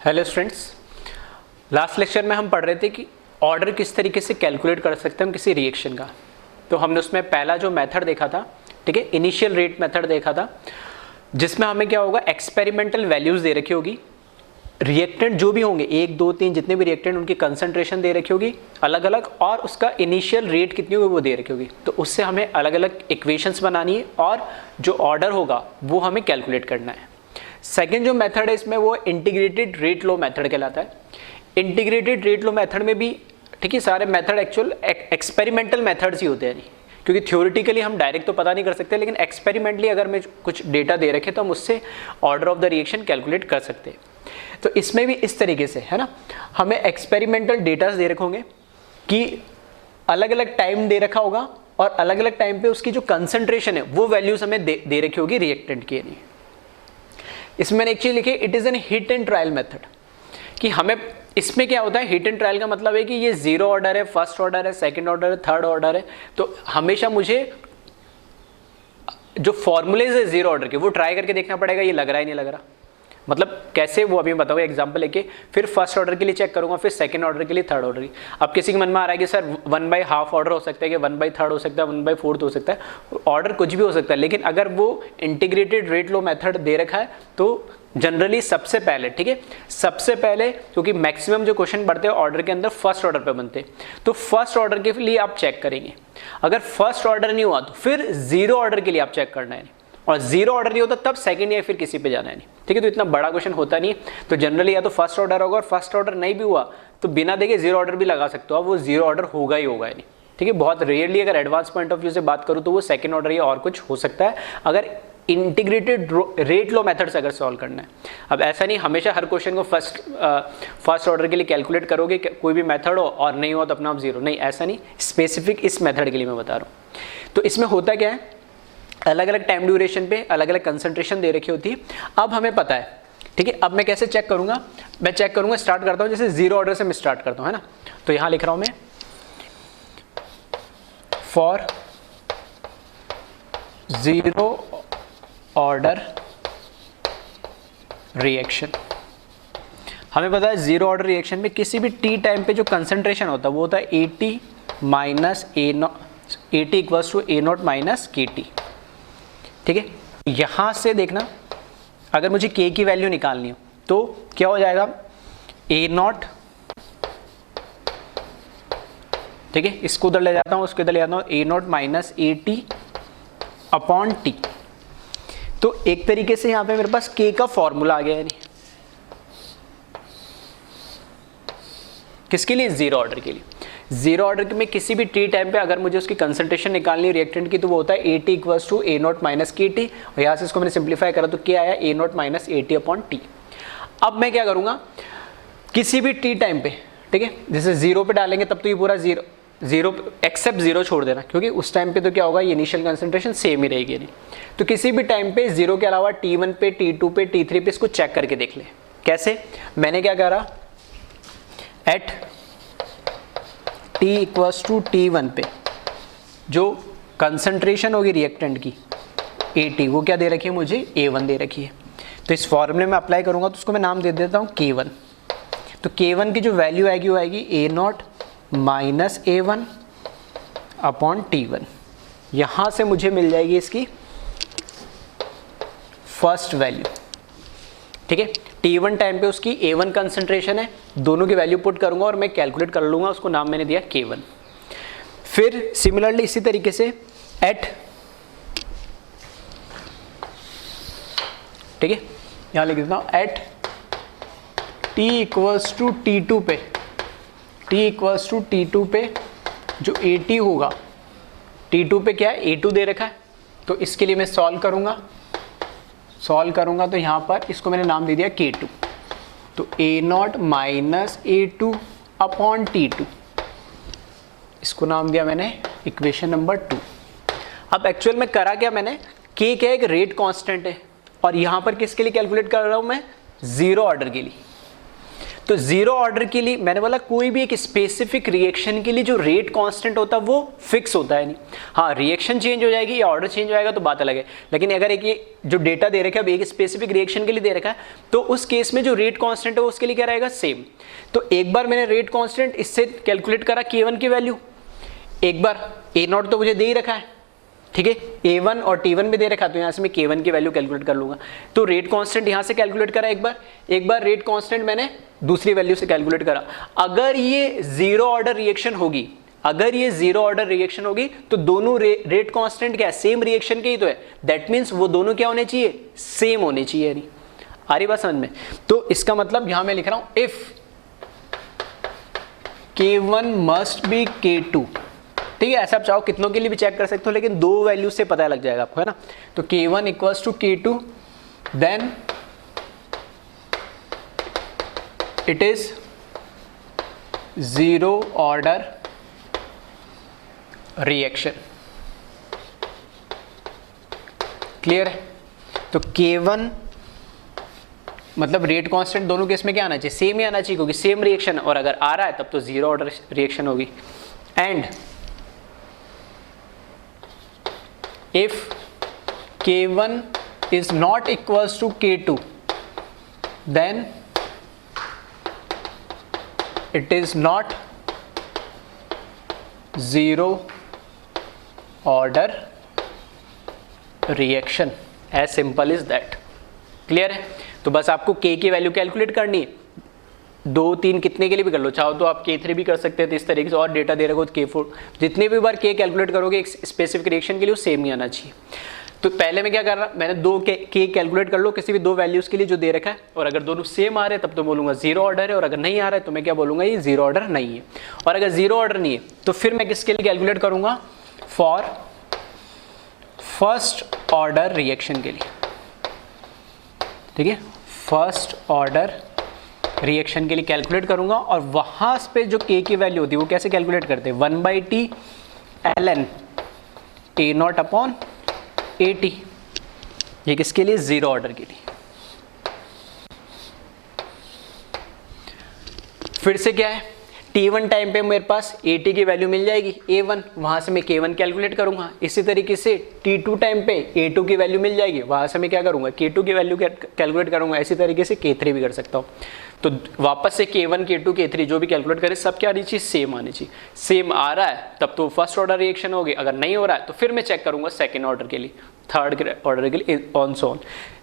Hello students, last lecture में हम पढ़ रहे थे कि ऑर्डर किस तरीके से कैलकुलेट कर सकते हैं हम किसी रिएक्शन का। तो हमने उसमें पहला जो मेथड देखा था, ठीक है, इनिशियल रेट मेथड देखा था, जिसमें हमें क्या होगा, एक्सपेरिमेंटल वैल्यूज दे रखी होगी, रिएक्टेंट जो भी होंगे 1 2 3 जितने भी रिएक्टेंट उनकी कंसंट्रेशन दे रखी होगी अलग अलग, और उसका इनिशियल रेट कितनी होगी वो दे रखी होगी। तो उससे हमें अलग अलग इक्वेशंस बनानी है और जो ऑर्डर होगा वो हमें कैलकुलेट करना है। सेकेंड जो मेथड है इसमें वो इंटीग्रेटेड रेट लो मेथड कहलाता है। इंटीग्रेटेड रेट लो मेथड में भी, ठीक है, सारे मेथड एक्चुअल एक्सपेरिमेंटल मेथड्स ही होते हैं, क्योंकि थ्योरेटिकली हम डायरेक्ट तो पता नहीं कर सकते, लेकिन एक्सपेरिमेंटली अगर मैं कुछ डेटा दे रखे तो हम उससे order of the reaction calculate कर सकते हैं। तो इसमें भी इस तरीके से है ना, हमें एक्सपेरिमेंटल डेटास दे रखे होंगे कि अलग अलग टाइम दे रखा होगा और अलग अलग टाइम पे उसकी जो कंसंट्रेशन है वो वैल्यूज हमें दे रखी होगी रिएक्टेंट के लिए। इसमें मैंने एक चीज लिखी, it is an hit and trial method, कि हमें इसमें क्या होता है, हिट एंड ट्रायल का मतलब है कि ये 0 ऑर्डर है, फर्स्ट ऑर्डर है, सेकंड ऑर्डर है, थर्ड ऑर्डर है, तो हमेशा मुझे जो फॉर्मूलेज है 0 ऑर्डर के वो ट्राई करके देखना पड़ेगा ये लग रहा है नहीं लग रहा। मतलब कैसे, वो अभी बताऊंगा एग्जांपल लेके, फिर फर्स्ट ऑर्डर के लिए चेक करूंगा, फिर सेकंड ऑर्डर के लिए, थर्ड ऑर्डर की। अब किसी के मन में आ रहा है कि सर 1/2 ऑर्डर हो सकता है, कि 1/3 हो सकता है, 1/4 हो सकता है, ऑर्डर कुछ भी हो सकता है, लेकिन अगर वो इंटीग्रेटेड रेट लो मेथड दे रखा है तो जनरली सबसे पहले, ठीक है, सबसे पहले, क्योंकि मैक्सिमम जो क्वेश्चन बढ़ते हैं ऑर्डर के अंदर फर्स्ट ऑर्डर पे बनते हैं, तो फर्स्ट ऑर्डर के लिए आप चेक करेंगे। अगर फर्स्ट ऑर्डर नहीं हुआ तो फिर 0 ऑर्डर के लिए आप चेक करना है, और 0 ऑर्डर नहीं होता तब सेकंड या फिर किसी पे जाना है नहीं, ठीक है। तो इतना बड़ा क्वेश्चन होता नहीं, तो जनरली या तो फर्स्ट ऑर्डर होगा, और फर्स्ट ऑर्डर नहीं भी हुआ तो बिना देखे 0 ऑर्डर भी लगा सकते हो आप, वो 0 ऑर्डर होगा ही होगा नहीं, ठीक है। बहुत रेयरली अगर एडवांस पॉइंट ऑफ व्यू से बात करूँ तो वो सेकंड ऑर्डर या और कुछ हो सकता है, अगर इंटीग्रेटेड रेट लो मेथड से अगर सॉल्व करना है। अब ऐसा नहीं हमेशा हर क्वेश्चन को फर्स्ट ऑर्डर के लिए कैलकुलेट करोगे, कोई भी मेथड हो और नहीं हो तो अपना आप 0, नहीं, ऐसा नहीं, स्पेसिफिक इस मेथड के लिए मैं बता रहा हूँ। तो इसमें होता क्या है, अलग अलग टाइम ड्यूरेशन पे अलग अलग कंसंट्रेशन दे रखी होती है। अब हमें पता है, ठीक है, अब मैं कैसे चेक करूंगा, मैं चेक करूंगा, स्टार्ट करता हूं, जैसे 0 ऑर्डर से मैं स्टार्ट करता हूं, है ना। तो यहां लिख रहा हूं मैं, फॉर 0 ऑर्डर रिएक्शन। हमें पता है 0 ऑर्डर रिएक्शन में किसी भी टी टाइम पे जो कंसंट्रेशन होता है वो होता है AT minus A0, AT equals to A0 minus KT, ठीक है। यहां से देखना, अगर मुझे K की वैल्यू निकालनी हो तो क्या हो जाएगा, A0, ठीक है, इसको उधर ले जाता हूं, उसको इधर ले जाता हूं, A0 minus AT upon T। तो एक तरीके से यहां पे मेरे पास K का फॉर्मूला आ गया है, किसके लिए, 0 ऑर्डर के लिए। 0 ऑर्डर में किसी भी टी टाइम पे अगर मुझे उसकी कंसंट्रेशन निकालनी है रिएक्टेंट की तो वो होता है AT equals to A0 minus KT, और यहाँ से इसको मैंने सिंप्लीफाई करा तो क्या आया, A0 minus AT upon T। अब मैं क्या करूँगा, किसी भी टी टाइम पे, ठीक है, जैसे 0 पे डालेंगे तब तो ये पूरा 0 एक्सेप्ट 0 छोड़ देना, क्योंकि उस टाइम पे तो क्या होगा, ये इनिशियल कंसंट्रेशन सेम ही रहेगी नहीं। तो किसी भी टाइम पे 0 के अलावा T1 पे, T2 पे, T3 पे इसको चेक करके देख ले। कैसे, मैंने क्या करा, eight T equals to T1 पे जो कंसंट्रेशन होगी रिएक्टेंट की AT, वो क्या दे रखी है मुझे, A1 दे रखी है। तो इस फॉर्मूले में अप्लाई करूंगा तो उसको मैं नाम दे देता हूँ K1। तो K1 की जो वैल्यू आएगी वो आएगी A0 minus A1 upon T1। यहाँ से मुझे मिल जाएगी इसकी फर्स्ट वैल्यू, ठीक है। T1 टाइम पे उसकी A1 कंसंट्रेशन है, दोनों की वैल्यू पुट करूंगा और मैं कैलकुलेट कर लूंगा, उसको नाम मैंने दिया K1। फिर सिमिलरली इसी तरीके से एट, ठीक है, यहां लिख देता हूं, eight T equals to T2 पे, T इक्वल्स टू T2 पे जो AT होगा, T2 पे क्या है, A2 दे रखा है, तो इसके लिए मैं सॉल्व करूंगा तो यहां पर इसको मैंने नाम दे दिया K2। तो A0 minus A2 upon T2, इसको नाम दिया मैंने इक्वेशन नंबर 2। अब एक्चुअल में करा क्या मैंने, K क्या, एक रेट कांस्टेंट है, और यहां पर किसके लिए कैलकुलेट कर रहा हूं मैं, 0 ऑर्डर के लिए। तो जीरो ऑर्डर के लिए मैंने बोला कोई भी एक स्पेसिफिक रिएक्शन के लिए जो रेट कांस्टेंट होता है वो फिक्स होता है नहीं। हाँ, रिएक्शन चेंज हो जाएगी या ऑर्डर चेंज हो जाएगा तो बात अलग है, लेकिन अगर एक ये जो डेटा दे रखा है, अब एक स्पेसिफिक रिएक्शन के लिए दे रखा है, तो उस केस में जो रेट कांस्टेंट है उसके लिए क्या रहेगा, सेम। तो एक बार मैंने रेट कांस्टेंट इससे कैलकुलेट करा K1 की वैल्यू, एक बार A0 तो मुझे दे ही रखा है, ठीक है, A1 और T1 में दे रखा, तो यहाँ से मैं K1 की वैल्यू कैलकुलेट कर लूंगा। तो रेट कांस्टेंट यहाँ से कैलकुलेट करा एक बार रेट कांस्टेंट मैंने दूसरी वैल्यू से कैलकुलेट करा। अगर ये जीरो ऑर्डर रिएक्शन होगी, अगर ये जीरो ऑर्डर रिएक्शन होगी तो दोनों रेट कांस्टेंट क्या है, सेम रिएक्शन के ही तो है, दैट मीन्स वो दोनों क्या होने चाहिए, सेम होने चाहिए। नहीं आ रही बात समझ में? तो इसका मतलब यहां मैं लिख रहा हूं if K1 must be K2, ठीक है, ऐसा आप चाहो कितनों के लिए भी चेक कर सकते हो, लेकिन दो वैल्यू से पता लग जाएगा आपको, है ना। तो K1 equals to K2, then it is zero order reaction. Clear है? तो K1 मतलब रेट कांस्टेंट दोनों केस में क्या आना चाहिए, सेम ही आना चाहिए, क्योंकि सेम रिएक्शन, और अगर आ रहा है तब तो जीरो ऑर्डर रिएक्शन होगी। And if K1 is not equals to K2, then it is not zero order reaction, as simple as that। Clear है? तो बस आपको K की वैल्यू कैलकुलेट करनी है, 2, 3 कितने के लिए भी कर लो, चाहो तो आप K3 भी कर सकते हैं, तो इस तरीके से, और डेटा दे रखो तो K4, जितने भी बार K कैलकुलेट करोगे एक स्पेसिफिक रिएक्शन के लिए वो सेम ही आना चाहिए। तो पहले मैं क्या कर रहा, मैंने 2 K कैलकुलेट कर लो किसी भी 2 वैल्यूज के लिए जो दे रखा है, और अगर दोनों सेम आ रहे हैं तब तो बोलूंगा जीरो ऑर्डर है, और अगर नहीं आ रहा है तो मैं क्या बोलूंगा, ये जीरो ऑर्डर नहीं है। और अगर जीरो ऑर्डर नहीं है तो फिर मैं किसके लिए कैलकुलेट करूंगा, फॉर फर्स्ट ऑर्डर रिएक्शन के लिए, ठीक है, फर्स्ट ऑर्डर रिएक्शन के लिए कैलकुलेट करूंगा। और वहां पे जो K की वैल्यू होती है वो कैसे कैलकुलेट करते हैं, 1/T ln A0 upon AT, ये किसके लिए, जीरो ऑर्डर के लिए। फिर से क्या है, T1 टाइम पे मेरे पास AT की वैल्यू मिल जाएगी A1, वहां से मैं K1 कैलकुलेट करूंगा। इसी तरीके से T2 टाइम पे A2 की वैल्यू मिल जाएगी, वहां से मैं क्या करूंगा, K2 की वैल्यू कैलकुलेट करूंगा। इसी तरीके से K3 भी कर सकता हूँ। तो वापस से K1 K2 K3 जो भी कैलकुलेट करें सब क्या आनी चाहिए, सेम आनी चाहिए। सेम आ रहा है तब तो फर्स्ट ऑर्डर रिएक्शन होगी, अगर नहीं हो रहा है तो फिर मैं चेक करूंगा सेकेंड ऑर्डर के लिए, थर्ड ऑर्डर के लिए, ऑन सो ऑन।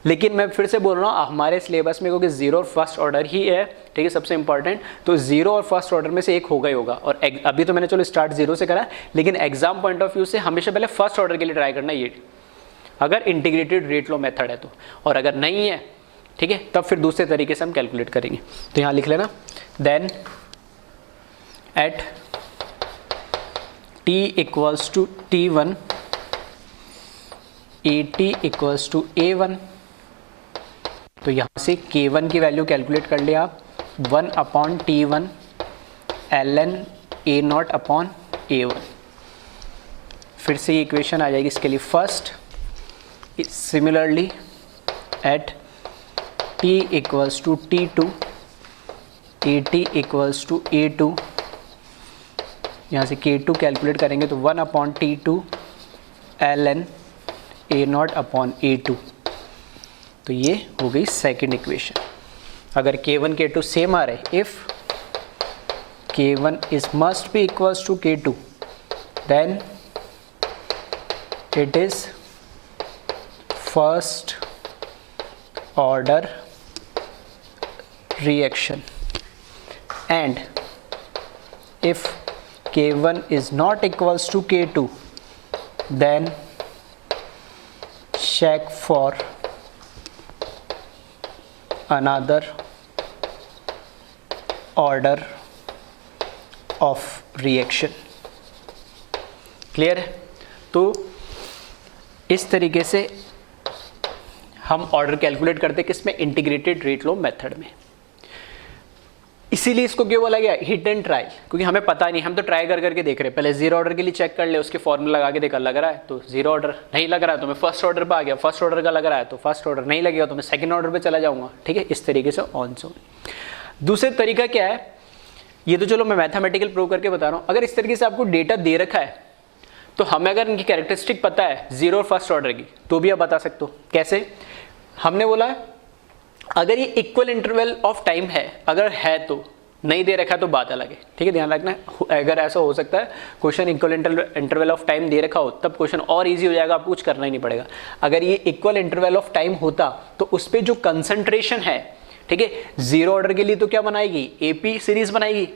लेकिन मैं फिर से बोल रहा हूँ हमारे सिलेबस में क्योंकि जीरो और फर्स्ट ऑर्डर ही है, ठीक है, सबसे इंपॉर्टेंट, तो जीरो और फर्स्ट ऑर्डर में से एक होगा ही होगा। और अभी तो मैंने चलो स्टार्ट जीरो से करा, लेकिन एग्जाम पॉइंट ऑफ व्यू से हमेशा पहले फर्स्ट ऑर्डर के लिए ट्राई करना ये, अगर इंटीग्रेटेड रेट लो मेथड है तो, और अगर नहीं है, ठीक है, तब फिर दूसरे तरीके से हम कैलकुलेट करेंगे। तो यहाँ लिख लेना, then at T equals to T1 AT equals to A1, तो यहाँ से K1 की वैल्यू कैलकुलेट कर लिया आप, 1/T1 ln A0 upon A1। फिर से ये इक्वेशन आ जाएगी इसके लिए, first similarly at T equals to T2 AT equals to A2, यहाँ से K2 कैलकुलेट करेंगे तो 1/T2 ln A0 upon A2, तो ये हो गई सेकेंड इक्वेशन। अगर K1 K2 सेम आ रहे, if K1 is must be equals to K2, then it is first order reaction, and if K1 is not equals to K2, then check for another order of reaction। Clear है? तो इस तरीके से हम order calculate करते हैं किसमें, integrated rate लो method में। इसीलिए इसको क्यों बोला गया हिट एंड ट्राई, क्योंकि हमें पता नहीं, हम तो ट्राई कर करके देख रहे हैं। पहले जीरो ऑर्डर के लिए चेक कर ले, उसके फॉर्मूला लगा के देखा, लग रहा है तो जीरो ऑर्डर, नहीं लग रहा है तो मैं फर्स्ट ऑर्डर पे आ गया, फर्स्ट ऑर्डर का लग रहा है तो फर्स्ट ऑर्डर, नहीं लगेगा तो मैं सेकंड ऑर्डर पे चला जाऊंगा, ठीक है, इस तरीके से ऑन सो। दूसरा तरीका क्या है, ये तो चलो मैं मैथमेटिकल प्रूव करके बता रहा हूँ, अगर इस तरीके से आपको डेटा दे रखा है तो हमें अगर इनकी कैरेक्टरिस्टिक पता है जीरो और फर्स्ट ऑर्डर की, तो भी आप बता सकते हो। कैसे? हमने बोला अगर ये इक्वल इंटरवल ऑफ टाइम है, अगर है तो, नहीं दे रखा तो बात अलग है, ठीक है, ध्यान रखना। अगर ऐसा हो सकता है question equal interval of time दे रखा हो तब क्वेश्चन और इजी हो जाएगा, आपको कुछ करना ही नहीं पड़ेगा। अगर ये इक्वल इंटरवल ऑफ टाइम होता तो उस पर जो कंसंट्रेशन है, ठीक है, जीरो ऑर्डर के लिए तो क्या बनाएगी, एपी सीरीज बनाएगी,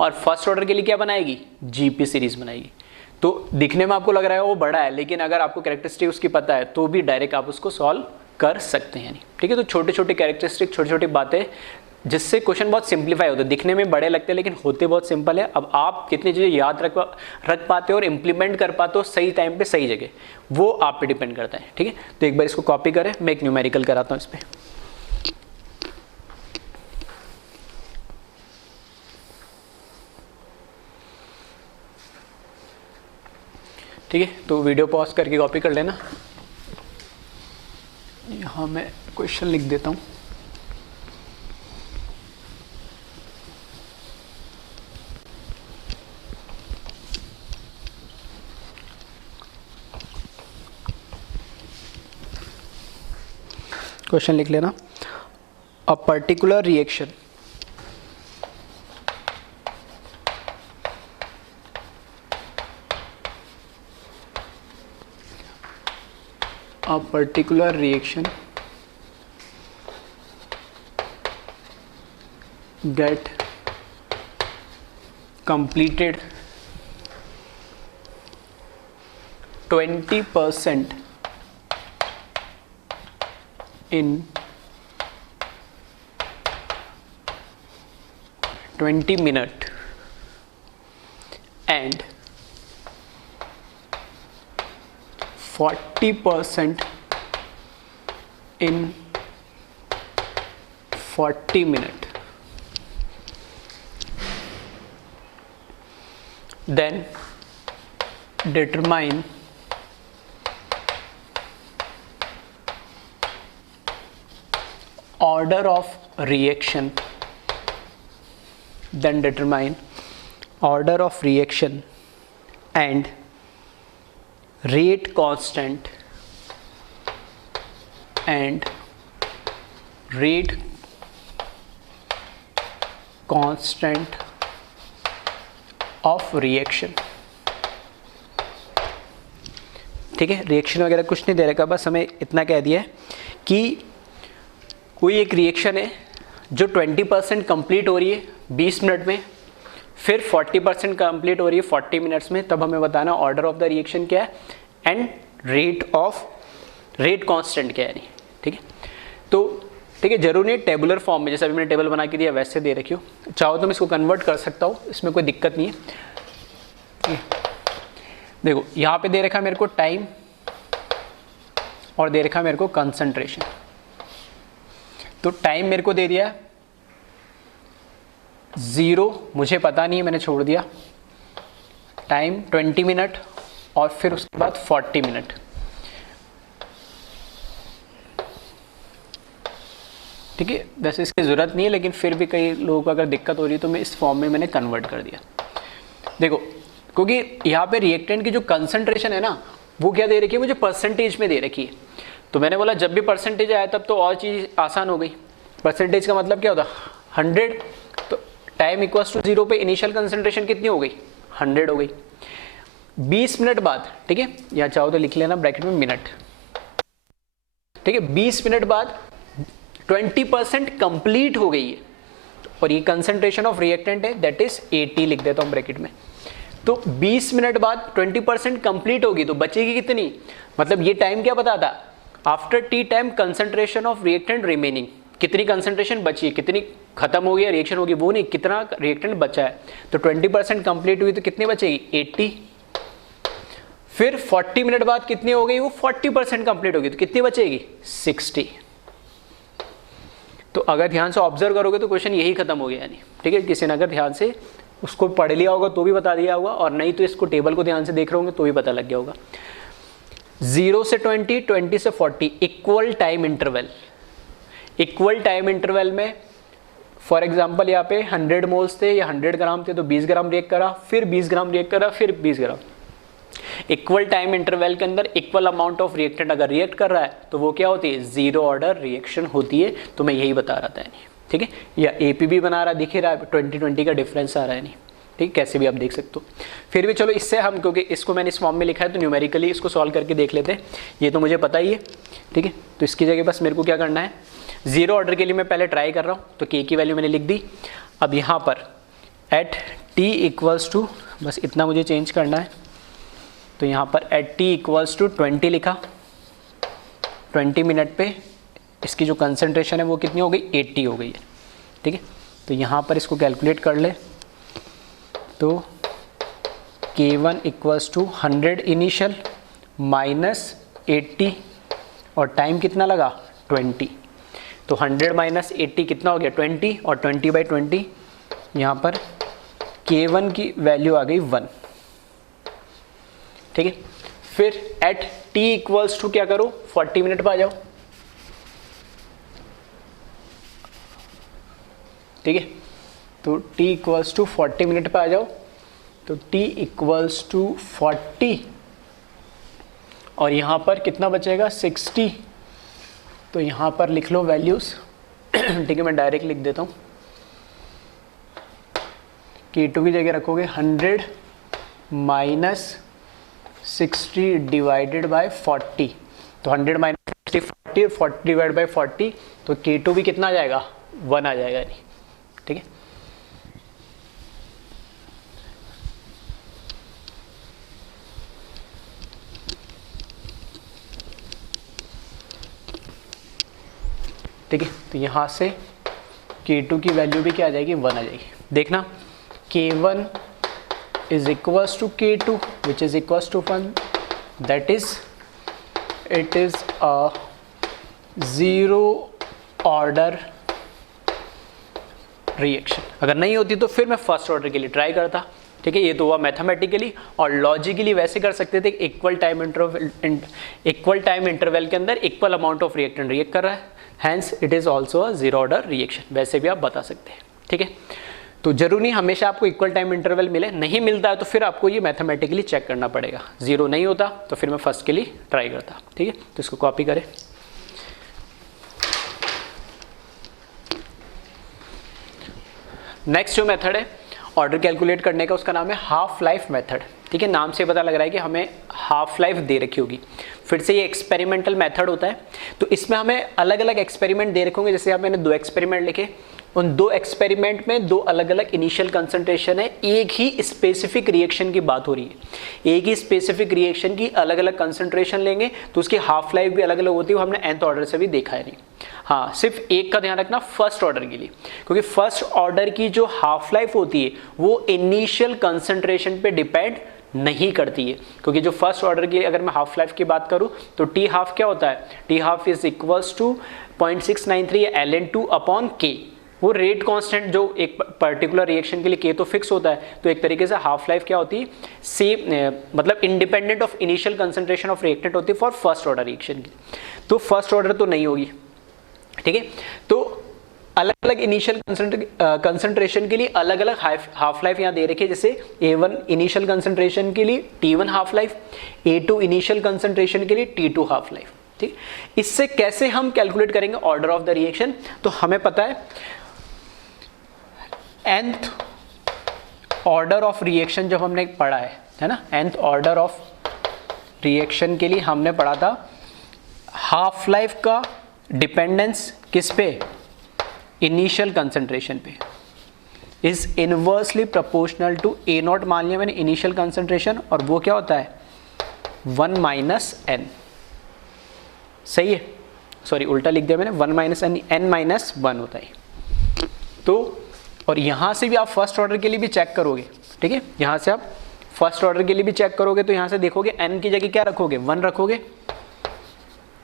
और फर्स्ट ऑर्डर के लिए क्या बनाएगी, जीपी सीरीज बनाएगी। तो दिखने में आपको लग रहा है वो बड़ा है, लेकिन अगर आपको कैरेक्टरिस्टिक उसकी पता है तो भी डायरेक्ट आप उसको सॉल्व कर सकते हैं, नहीं, ठीक है। तो छोटे छोटे कैरेक्टरिस्टिक, छोटी छोटी बातें जिससे क्वेश्चन बहुत सिंप्लीफाई होते हैं, दिखने में बड़े लगते हैं लेकिन होते बहुत सिंपल है। अब आप कितनी चीज़ें याद रख पाते हो और इम्प्लीमेंट कर पाते हो सही टाइम पे सही जगह, वो आप पे डिपेंड करता है, ठीक है। तो एक बार इसको कॉपी करें, मैं एक न्यूमेरिकल कराता हूँ इस पर। ठीक है, तो वीडियो पॉज करके कॉपी कर लेना। यहाँ मैं क्वेश्चन लिख देता हूँ। क्वेश्चन लिख लेना। A particular reaction get completed 20% in 20 minutes and 40% in 40 minutes, then determine order of reaction, and rate constant of reaction. ठीक है, रिएक्शन वगैरह कुछ नहीं दे रखा, बस हमें इतना कह दिया है कि कोई एक रिएक्शन है जो 20% कंप्लीट हो रही है 20 मिनट में, फिर 40% कंप्लीट हो रही है 40 मिनट्स में, तब हमें बताना ऑर्डर ऑफ द रिएक्शन क्या है एंड रेट कांस्टेंट क्या है, नहीं, ठीक है। तो ठीक है, जरूर नहीं टेबुलर फॉर्म में, जैसे अभी मैंने टेबल बना के दिया वैसे दे रखी हो, चाहो तो मैं इसको कन्वर्ट कर सकता हूँ, इसमें कोई दिक्कत नहीं है। देखो यहाँ पे दे रखा है मेरे को टाइम और दे रखा है मेरे को कंसंट्रेशन। तो टाइम मेरे को दे दिया 0, मुझे पता नहीं है, मैंने छोड़ दिया। टाइम 20 मिनट और फिर उसके बाद 40 मिनट। ठीक है, वैसे इसकी ज़रूरत नहीं है, लेकिन फिर भी कई लोगों को अगर दिक्कत हो रही है तो मैं इस फॉर्म में मैंने कन्वर्ट कर दिया। देखो, क्योंकि यहाँ पे रिएक्टेंट की जो कंसंट्रेशन है ना, वो क्या दे रखी है, मुझे परसेंटेज में दे रखी है। तो मैंने बोला जब भी परसेंटेज आया तब तो और चीज़ आसान हो गई। परसेंटेज का मतलब क्या होता, 100, तो टाइम इक्वल्स टू 0 पे इनिशियल कंसंट्रेशन कितनी हो गई, 100 हो गई। 20 मिनट बाद, ठीक है, या चाहो तो लिख लेना ब्रैकेट में मिनट, ठीक है, 20 मिनट बाद 20% कंप्लीट हो गई है, और ये कंसंट्रेशन ऑफ रिएक्टेंट है, दैट इज 80, लिख देता हूँ ब्रैकेट में। तो 20 मिनट बाद 20% कंप्लीट होगी तो बचेगी कितनी, मतलब ये टाइम क्या बताता, after t time concentration of reactant remaining, कितनी कंसंट्रेशन बची है, कितनी खत्म हो गई है रिएक्शन होगी, वो नहीं, कितना रिएक्टेंट बचा है। तो 20% कंप्लीट हुई तो कितनी बचेगी, 80। फिर 40 मिनट बाद कितनी हो गई, वो 40% कंप्लीट होगी तो कितनी बचेगी, 60। तो अगर ध्यान से ऑब्जर्व करोगे तो क्वेश्चन यही खत्म हो गया, नहीं, ठीक है। किसी ने अगर ध्यान से उसको पढ़ लिया होगा तो भी बता दिया होगा, और नहीं तो इसको टेबल को ध्यान से देख रहे होंगे तो भी पता लग गया होगा। 0 से 20, 20 से 40 equal time interval. Equal time interval में फॉर एग्जाम्पल यहाँ पे 100 मोल्स थे या 100 ग्राम थे, तो 20 ग्राम रिएक्ट करा, फिर 20 ग्राम रिएक्ट करा, फिर 20 ग्राम। इक्वल टाइम इंटरवल के अंदर इक्वल अमाउंट ऑफ रिएक्टेंट अगर रिएक्ट कर रहा है तो वो क्या होती है, जीरो ऑर्डर रिएक्शन होती है। तो मैं यही बता रहा था, नहीं ठीक है, या एपीबी बना रहा दिख रहा है, 20-20 का डिफरेंस आ रहा है नहीं, ठीक, कैसे भी आप देख सकते हो। फिर भी चलो इससे हम, क्योंकि इसको मैंने इस फॉर्म में लिखा है तो न्यूमेरिकली इसको सॉल्व करके देख लेते हैं, ये तो मुझे पता ही है, ठीक है। तो इसकी जगह बस मेरे को क्या करना है, जीरो ऑर्डर के लिए मैं पहले ट्राई कर रहा हूँ, तो के की वैल्यू मैंने लिख दी। अब यहाँ पर एट टी इक्वल्स टू, बस इतना मुझे चेंज करना है, तो यहाँ पर एट टी इक्वल्स टू 20 लिखा, 20 मिनट पे इसकी जो कंसनट्रेशन है वो कितनी हो गई, 80 हो गई है, ठीक है। तो यहाँ पर इसको कैलकुलेट कर ले, तो K1 equals to 100 initial minus 80 और टाइम कितना लगा 20, तो 100 माइनस 80 कितना हो गया 20, और 20/20 यहाँ पर K1 की वैल्यू आ गई 1, ठीक है। फिर एट t इक्वल्स टू क्या करो, 40 मिनट पर आ जाओ, ठीक है। तो t इक्वल्स टू 40 मिनट पर आ जाओ, तो t इक्वल्स टू 40 और यहाँ पर कितना बचेगा 60, तो यहाँ पर लिख लो वैल्यूज, ठीक है, मैं डायरेक्ट लिख देता हूँ। K2 की जगह रखोगे 100 माइनस 60 डिवाइडेड बाय 40, तो 100 माइनस 60 40 डिवाइड बाय 40, तो K2 भी कितना आ जाएगा 1 आ जाएगा, नहीं ठीक है। ठीक है, तो यहाँ से K2 की वैल्यू भी क्या आ जाएगी 1 आ जाएगी। देखना K1 is equals to K2 which is equals to 1, that is it is a zero order reaction. अगर नहीं होती तो फिर मैं फर्स्ट ऑर्डर के लिए ट्राई करता, ठीक है। ये तो हुआ मैथमेटिकली, और लॉजिकली वैसे कर सकते थे, इक्वल टाइम इंटरवल के अंदर equal amount of reactant react कर रहा है, hence it is also a zero order reaction, वैसे भी आप बता सकते हैं, ठीक है। तो जरूरी नहीं हमेशा आपको इक्वल टाइम इंटरवल मिले, नहीं मिलता है तो फिर आपको ये मैथमेटिकली चेक करना पड़ेगा। जीरो नहीं होता तो फिर मैं फर्स्ट के लिए ट्राई करता, ठीक है। तो इसको कॉपी करें, नेक्स्ट जो मेथड है ऑर्डर कैलकुलेट करने का, उसका नाम है हाफ लाइफ मेथड, ठीक है। नाम से पता लग रहा है कि हमें हाफ लाइफ दे रखी होगी। फिर से ये एक्सपेरिमेंटल मेथड होता है, तो इसमें हमें अलग अलग एक्सपेरिमेंट दे रखे होंगे। जैसे आप मैंने 2 एक्सपेरिमेंट लिखे, उन 2 एक्सपेरिमेंट में 2 अलग अलग इनिशियल कंसंट्रेशन है, एक ही स्पेसिफिक रिएक्शन की बात हो रही है, एक ही स्पेसिफिक रिएक्शन की अलग अलग कंसंट्रेशन लेंगे तो उसकी हाफ लाइफ भी अलग अलग होती है, वो हमने nth ऑर्डर से भी देखा है नहीं। हाँ, सिर्फ एक का ध्यान रखना फर्स्ट ऑर्डर के लिए, क्योंकि फर्स्ट ऑर्डर की जो हाफ लाइफ होती है वो इनिशियल कंसंट्रेशन पे डिपेंड नहीं करती है, क्योंकि जो फर्स्ट ऑर्डर की अगर मैं हाफ लाइफ की बात करूं तो टी हाफ क्या होता है, t half is equals to 0.693 ln2 upon k, वो रेट कांस्टेंट जो एक पर्टिकुलर रिएक्शन के लिए के तो फिक्स होता है, तो एक तरीके से हाफ लाइफ क्या होती है सेम, मतलब independent of initial concentration of reactant होती है फॉर फर्स्ट ऑर्डर रिएक्शन की। तो फर्स्ट ऑर्डर तो नहीं होगी, ठीक है। तो अलग अलग इनिशियल कंसंट्रेशन के लिए अलग अलग हाफ लाइफ यहाँ दे रखी है। जैसे A1 इनिशियल कंसंट्रेशन के लिए T1 half life, A2 initial concentration के लिए T2 हाफ लाइफ, ठीक। इससे कैसे हम कैलकुलेट करेंगे ऑर्डर ऑफ द रिएक्शन, तो हमें पता है nth ऑर्डर ऑफ रिएक्शन जब हमने पढ़ा है ना, nth ऑर्डर ऑफ रिएक्शन के लिए हमने पढ़ा था हाफ लाइफ का डिपेंडेंस किस पे, इनिशियल कंसंट्रेशन पे, is inversely proportional to A not, मान लिया मैंने इनिशियल कंसंट्रेशन, और वो क्या होता है 1 माइनस एन, सही है, सॉरी उल्टा लिख दिया मैंने, 1 माइनस एन, एन माइनस 1 होता है। तो और यहाँ से भी आप फर्स्ट ऑर्डर के लिए भी चेक करोगे, ठीक है, यहाँ से आप फर्स्ट ऑर्डर के लिए भी चेक करोगे तो यहाँ से देखोगे n की जगह क्या रखोगे 1 रखोगे,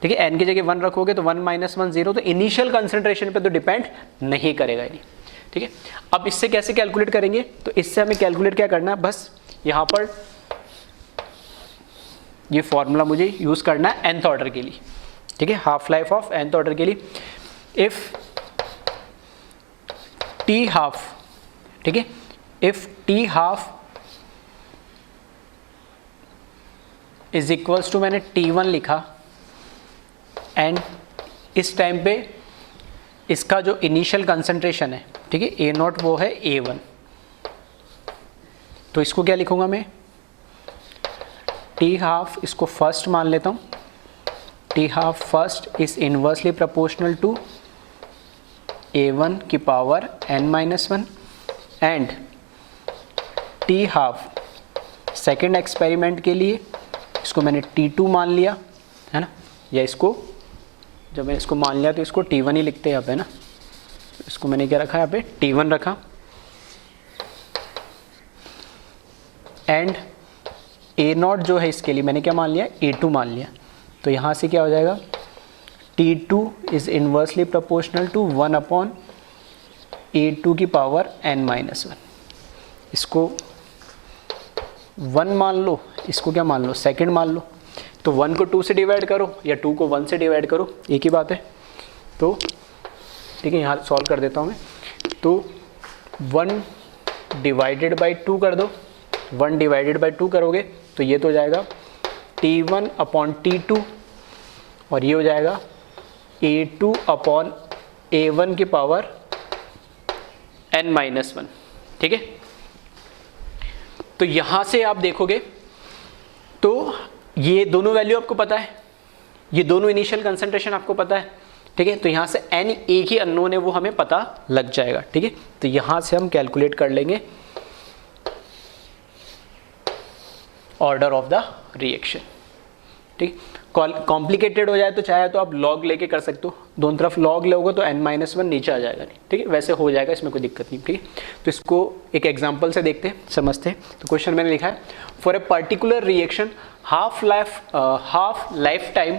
ठीक है, n की जगह 1 रखोगे तो 1 माइनस 1 0, तो इनिशियल कंसंट्रेशन पे तो डिपेंड नहीं करेगा ये, ठीक है। अब इससे कैसे कैलकुलेट करेंगे, तो इससे हमें कैलकुलेट क्या करना है, बस यहाँ पर ये फॉर्मूला मुझे यूज करना है nth ऑर्डर के लिए, ठीक है, half life of nth order के लिए। इफ टी हाफ, ठीक है, if t half is equals to, मैंने T1 लिखा, एंड इस टाइम पे इसका जो इनिशियल कंसंट्रेशन है, ठीक है, ए नॉट वो है A1, तो इसको क्या लिखूंगा मैं, टी हाफ, इसको फर्स्ट मान लेता हूँ, t half first is inversely proportional to A1 की power n-1, and t half second experiment के लिए इसको मैंने T2 मान लिया, है ना, या इसको जब मैंने इसको मान लिया तो इसको T1 ही लिखते हैं यहाँ पे ना, इसको मैंने क्या रखा यहाँ पे T1 रखा, एंड ए नॉट जो है इसके लिए मैंने क्या मान लिया, A2 मान लिया, तो यहाँ से क्या हो जाएगा, T2 is inversely proportional to 1/A2 की पावर n-1, इसको 1 मान लो, इसको क्या मान लो, सेकंड मान लो, तो 1 को 2 से डिवाइड करो या 2 को 1 से डिवाइड करो, एक ही बात है, तो ठीक है, यहाँ सॉल्व कर देता हूँ मैं, तो 1 डिवाइडेड बाई 2 कर दो, 1 डिवाइडेड बाई 2 करोगे तो ये तो हो जाएगा T1 अपॉन T2, और ये हो जाएगा A2 अपॉन A1 की पावर n-1, ठीक है। तो यहाँ से आप देखोगे तो ये दोनों वैल्यू आपको पता है, ये दोनों इनिशियल कंसंट्रेशन आपको पता है, ठीक है, तो यहाँ से n एक ही अननोन है वो हमें पता लग जाएगा, ठीक है, तो यहाँ से हम कैलकुलेट कर लेंगे ऑर्डर ऑफ द रिएक्शन, ठीक। कॉम्प्लिकेटेड हो जाए तो चाहे तो आप लॉग लेके कर सकते हो, दोनों तरफ लॉग लोगे तो n-1 नीचे आ जाएगा नहीं, ठीक है, वैसे हो जाएगा, इसमें कोई दिक्कत नहीं, ठीक है। तो इसको एक एग्जांपल से देखते हैं, समझते हैं। तो क्वेश्चन मैंने लिखा है, for a particular reaction half life time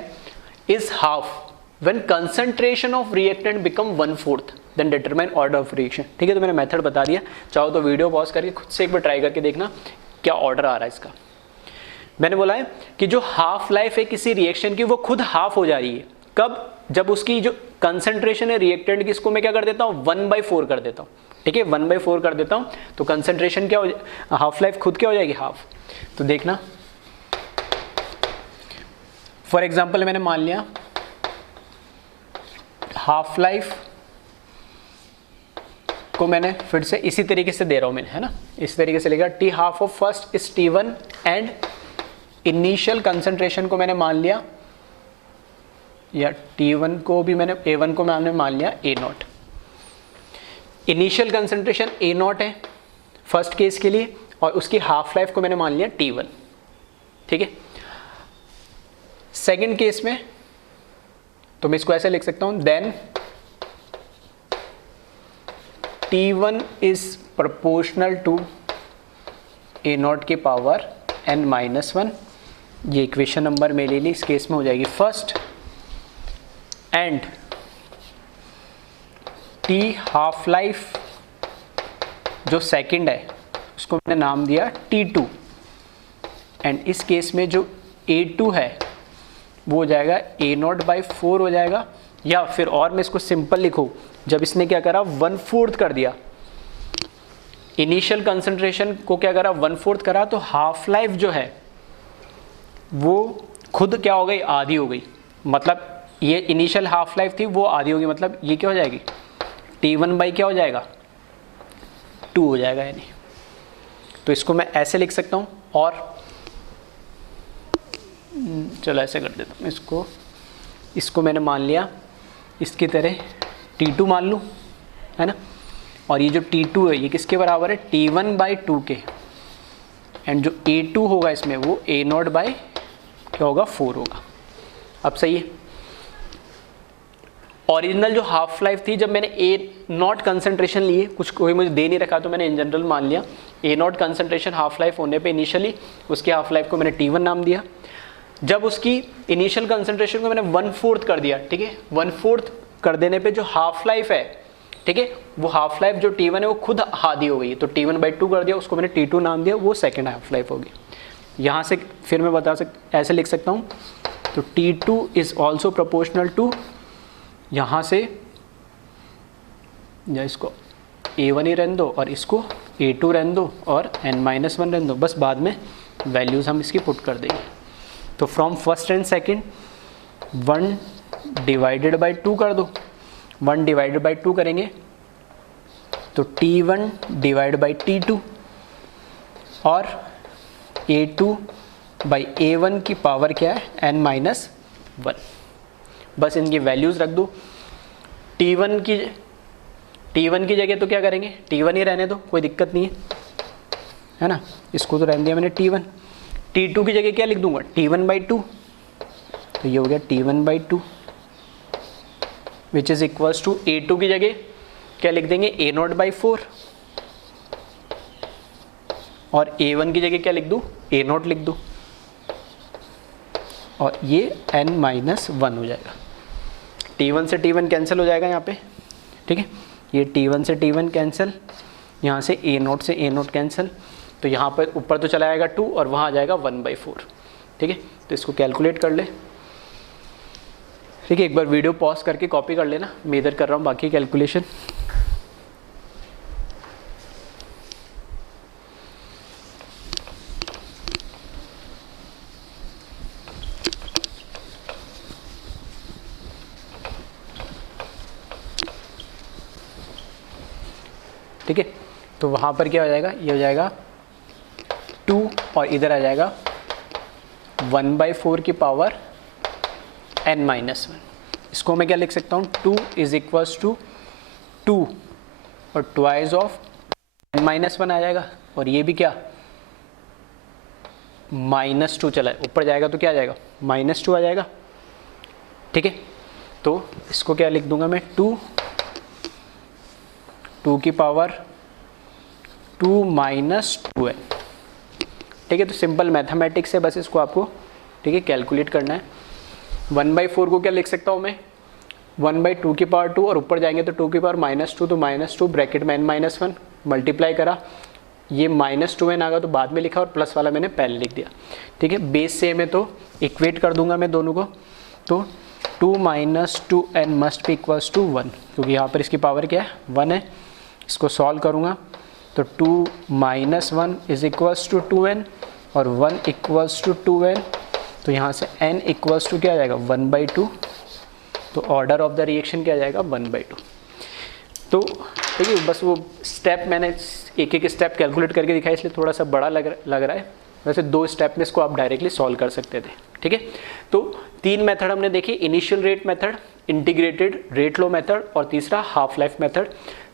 is half when concentration of reactant become 1/4, then determine order of reaction, ठीक है। तो मैंने मेथड बता दिया, चाहो तो वीडियो पॉज करके खुद से एक बार ट्राई करके देखना क्या ऑर्डर आ रहा है इसका। मैंने बोला है कि जो हाफ लाइफ है किसी रिएक्शन की वो खुद हाफ हो जा रही है, कब, जब उसकी जो कंसंट्रेशन है रिएक्टेंट की, इसको मैं क्या कर देता हूँ 1/4 कर देता हूँ, ठीक है, 1/4 कर देता हूँ, तो कंसंट्रेशन क्या हो, हाफ लाइफ खुद क्या हो जाएगी, हाफ। तो देखना फॉर एग्जांपल मैंने मान लिया हाफ लाइफ को मैंने फिर से इसी तरीके से दे रहा हूँ मैंने, है ना, इस तरीके से लेगा, T half of first is T1 and initial concentration को मैंने मान लिया, या T1 को भी मैंने A1 को मैंने मान लिया A0, इनिशियल कंसंट्रेशन A0 है फर्स्ट केस के लिए, और उसकी हाफ लाइफ को मैंने मान लिया T1, ठीक है। सेकंड केस में तो मैं इसको ऐसे लिख सकता हूं, then T1 is proportional to A0 की पावर n-1, ये इक्वेशन नंबर में ले ली, इस केस में हो जाएगी first, and T half life जो सेकंड है उसको मैंने नाम दिया T2, एंड इस केस में जो A2 है वो हो जाएगा A0/4 हो जाएगा, या फिर और मैं इसको सिंपल लिखूँ, जब इसने क्या करा 1/4 कर दिया, इनिशियल कंसंट्रेशन को क्या करा 1/4 करा, तो हाफ लाइफ जो है वो खुद क्या हो गई, आधी हो गई, मतलब ये इनिशियल हाफ लाइफ थी वो आधी होगी, मतलब ये क्या हो जाएगी T1 क्या हो जाएगा 2 हो जाएगा, यानी तो इसको मैं ऐसे लिख सकता हूँ, और चलो ऐसे कर देता हूँ, इसको मैंने मान लिया इसकी तरह T2 मान लूँ, है ना, और ये जो T2 है ये किसके बराबर है T1/2 के, एंड जो A2 होगा इसमें वो A0 क्या होगा 4 होगा। अब सही है, ओरिजिनल जो हाफ लाइफ थी, जब मैंने A0 कंसंट्रेशन लिए, कुछ कोई मुझे दे नहीं रखा तो मैंने इन जनरल मान लिया, A0 कंसंट्रेशन हाफ लाइफ होने पे इनिशियली उसकी हाफ लाइफ को मैंने T1 नाम दिया, जब उसकी इनिशियल कंसंट्रेशन को मैंने 1/4 कर दिया, ठीक है, 1/4 कर देने पे जो हाफ लाइफ है, ठीक है, वो हाफ लाइफ जो T1 है वो खुद आधी हो गई, तो T1/2 कर दिया, उसको मैंने T2 नाम दिया, वो सेकेंड हाफ लाइफ होगी। यहाँ से फिर मैं ऐसे लिख सकता हूँ, तो T2 is also proportional to, यहाँ से या इसको A1 ही रहने दो और इसको A2 रहने दो और n-1 रहने दो, बस बाद में वैल्यूज़ हम इसकी पुट कर देंगे। तो from first and second 1 divided by 2 कर दो, 1 डिवाइडेड बाई 2 करेंगे तो T1 डिवाइड बाई T2 और A2 बाई A1 की पावर क्या है n-1। बस इनकी वैल्यूज़ रख दो। T1 की जगह तो क्या करेंगे, T1 ही रहने दो, कोई दिक्कत नहीं है ना, इसको तो रहने दिया मैंने T1। T2 की जगह क्या लिख दूंगा, T1 बाई 2, तो ये हो गया T1 by 2 which is equals to A2 की जगह क्या लिख देंगे, A0 बाई 4 और A1 की जगह क्या लिख दूँ, A0 लिख दूँ और ये n-1 हो जाएगा। T1 से T1 कैंसिल हो जाएगा यहाँ पे, ठीक है, ये T1 से T1 कैंसिल, यहाँ से A0 से A0 कैंसिल, तो यहाँ पर ऊपर तो चला जाएगा 2 और वहाँ आ जाएगा 1/4, ठीक है। तो इसको कैलकुलेट कर ले, ठीक है। एक बार वीडियो पॉज करके कॉपी कर लेना, मैं इधर कर रहा हूँ बाकी कैलकुलेशन। ठीक है, तो वहाँ पर क्या हो जाएगा, ये हो जाएगा 2 और इधर आ जाएगा 1/4 की पावर n-1। इसको मैं क्या लिख सकता हूँ, 2 इज इक्वल्स टू 2 और ट्वाइस ऑफ n-1 आ जाएगा और ये भी क्या -2 चला है, ऊपर जाएगा तो क्या आ जाएगा, -2 आ जाएगा, ठीक है। तो इसको क्या लिख दूंगा मैं, 2 की पावर 2 - 2n, ठीक है। तो सिंपल मैथमेटिक्स से बस इसको आपको, ठीक है, कैलकुलेट करना है। 1/4 को क्या लिख सकता हूँ मैं, 1/2 की पावर 2 और ऊपर जाएंगे तो 2 की पावर -2, तो -2 ब्रैकेट में n-1 मल्टीप्लाई करा, ये -2n आ गया तो बाद में लिखा और प्लस वाला मैंने पहले लिख दिया, ठीक है। बेस सेम है तो इक्वेट कर दूंगा मैं दोनों को, तो 2 - 2n must be equals to 1, क्योंकि यहाँ पर इसकी पावर क्या है, 1 है। इसको सॉल्व करूँगा तो 2 - 1 इज इक्वल्स टू 2n और 1 इक्वल्स टू 2n, तो यहाँ से n इक्वल्स टू क्या आ जाएगा, 1/2, तो ऑर्डर ऑफ द रिएक्शन क्या आ जाएगा, 1/2। तो ठीक है, बस वो स्टेप मैंने एक एक स्टेप कैलकुलेट करके दिखाया, इसलिए थोड़ा सा बड़ा लग रहा है, वैसे 2 स्टेप में इसको आप डायरेक्टली सॉल्व कर सकते थे, ठीक है। तो 3 मेथड हमने देखे, initial rate method, integrated rate लो मेथड और तीसरा हाफ लाइफ मेथड।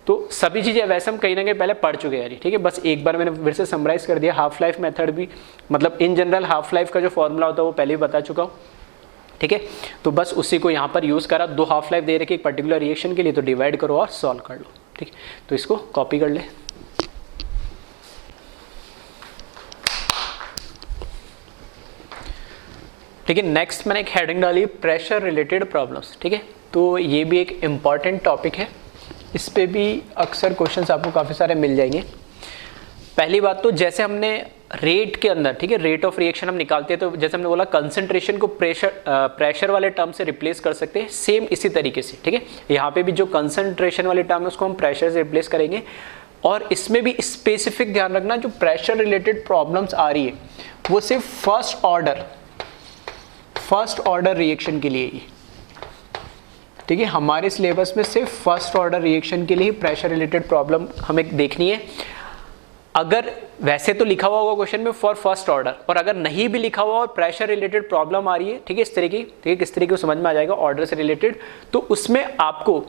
तो सभी चीज़ें वैसे हम कहीं ना कहीं पहले पढ़ चुके हैं यार, ठीक है। बस एक बार मैंने फिर से समराइज़ कर दिया। हाफ लाइफ मेथड भी, मतलब इन जनरल हाफ लाइफ का जो फॉर्मूला होता है वो पहले ही बता चुका हूँ, ठीक है। तो बस उसी को यहाँ पर यूज़ करा, 2 हाफ लाइफ दे रखे एक पर्टिकुलर रिएक्शन के लिए, तो डिवाइड करो और सॉल्व कर लो, ठीक है। तो इसको कॉपी कर ले, ठीक है। नेक्स्ट मैंने एक हेडिंग डाली, प्रेशर रिलेटेड प्रॉब्लम्स, ठीक है। तो ये भी एक इम्पॉर्टेंट टॉपिक है, इस पे भी अक्सर क्वेश्चंस आपको काफ़ी सारे मिल जाएंगे। पहली बात तो जैसे हमने रेट के अंदर, ठीक है, रेट ऑफ रिएक्शन हम निकालते हैं, तो जैसे हमने बोला कंसंट्रेशन को प्रेशर वाले टर्म से रिप्लेस कर सकते हैं, सेम इसी तरीके से, ठीक है। यहाँ पे भी जो कंसंट्रेशन वाले टर्म है उसको हम प्रेशर से रिप्लेस करेंगे। और इसमें भी स्पेसिफिक ध्यान रखना, जो प्रेशर रिलेटेड प्रॉब्लम्स आ रही है वो सिर्फ फर्स्ट ऑर्डर रिएक्शन के लिए ही, ठीक है। हमारे सिलेबस में सिर्फ फर्स्ट ऑर्डर रिएक्शन के लिए ही प्रेशर रिलेटेड प्रॉब्लम हमें देखनी है। अगर वैसे तो लिखा हुआ होगा क्वेश्चन में फॉर फर्स्ट ऑर्डर, और अगर नहीं भी लिखा हुआ और प्रेशर रिलेटेड प्रॉब्लम आ रही है, ठीक है, इस तरीके, ठीक है, किस तरीके को समझ में आ जाएगा ऑर्डर से रिलेटेड, तो उसमें आपको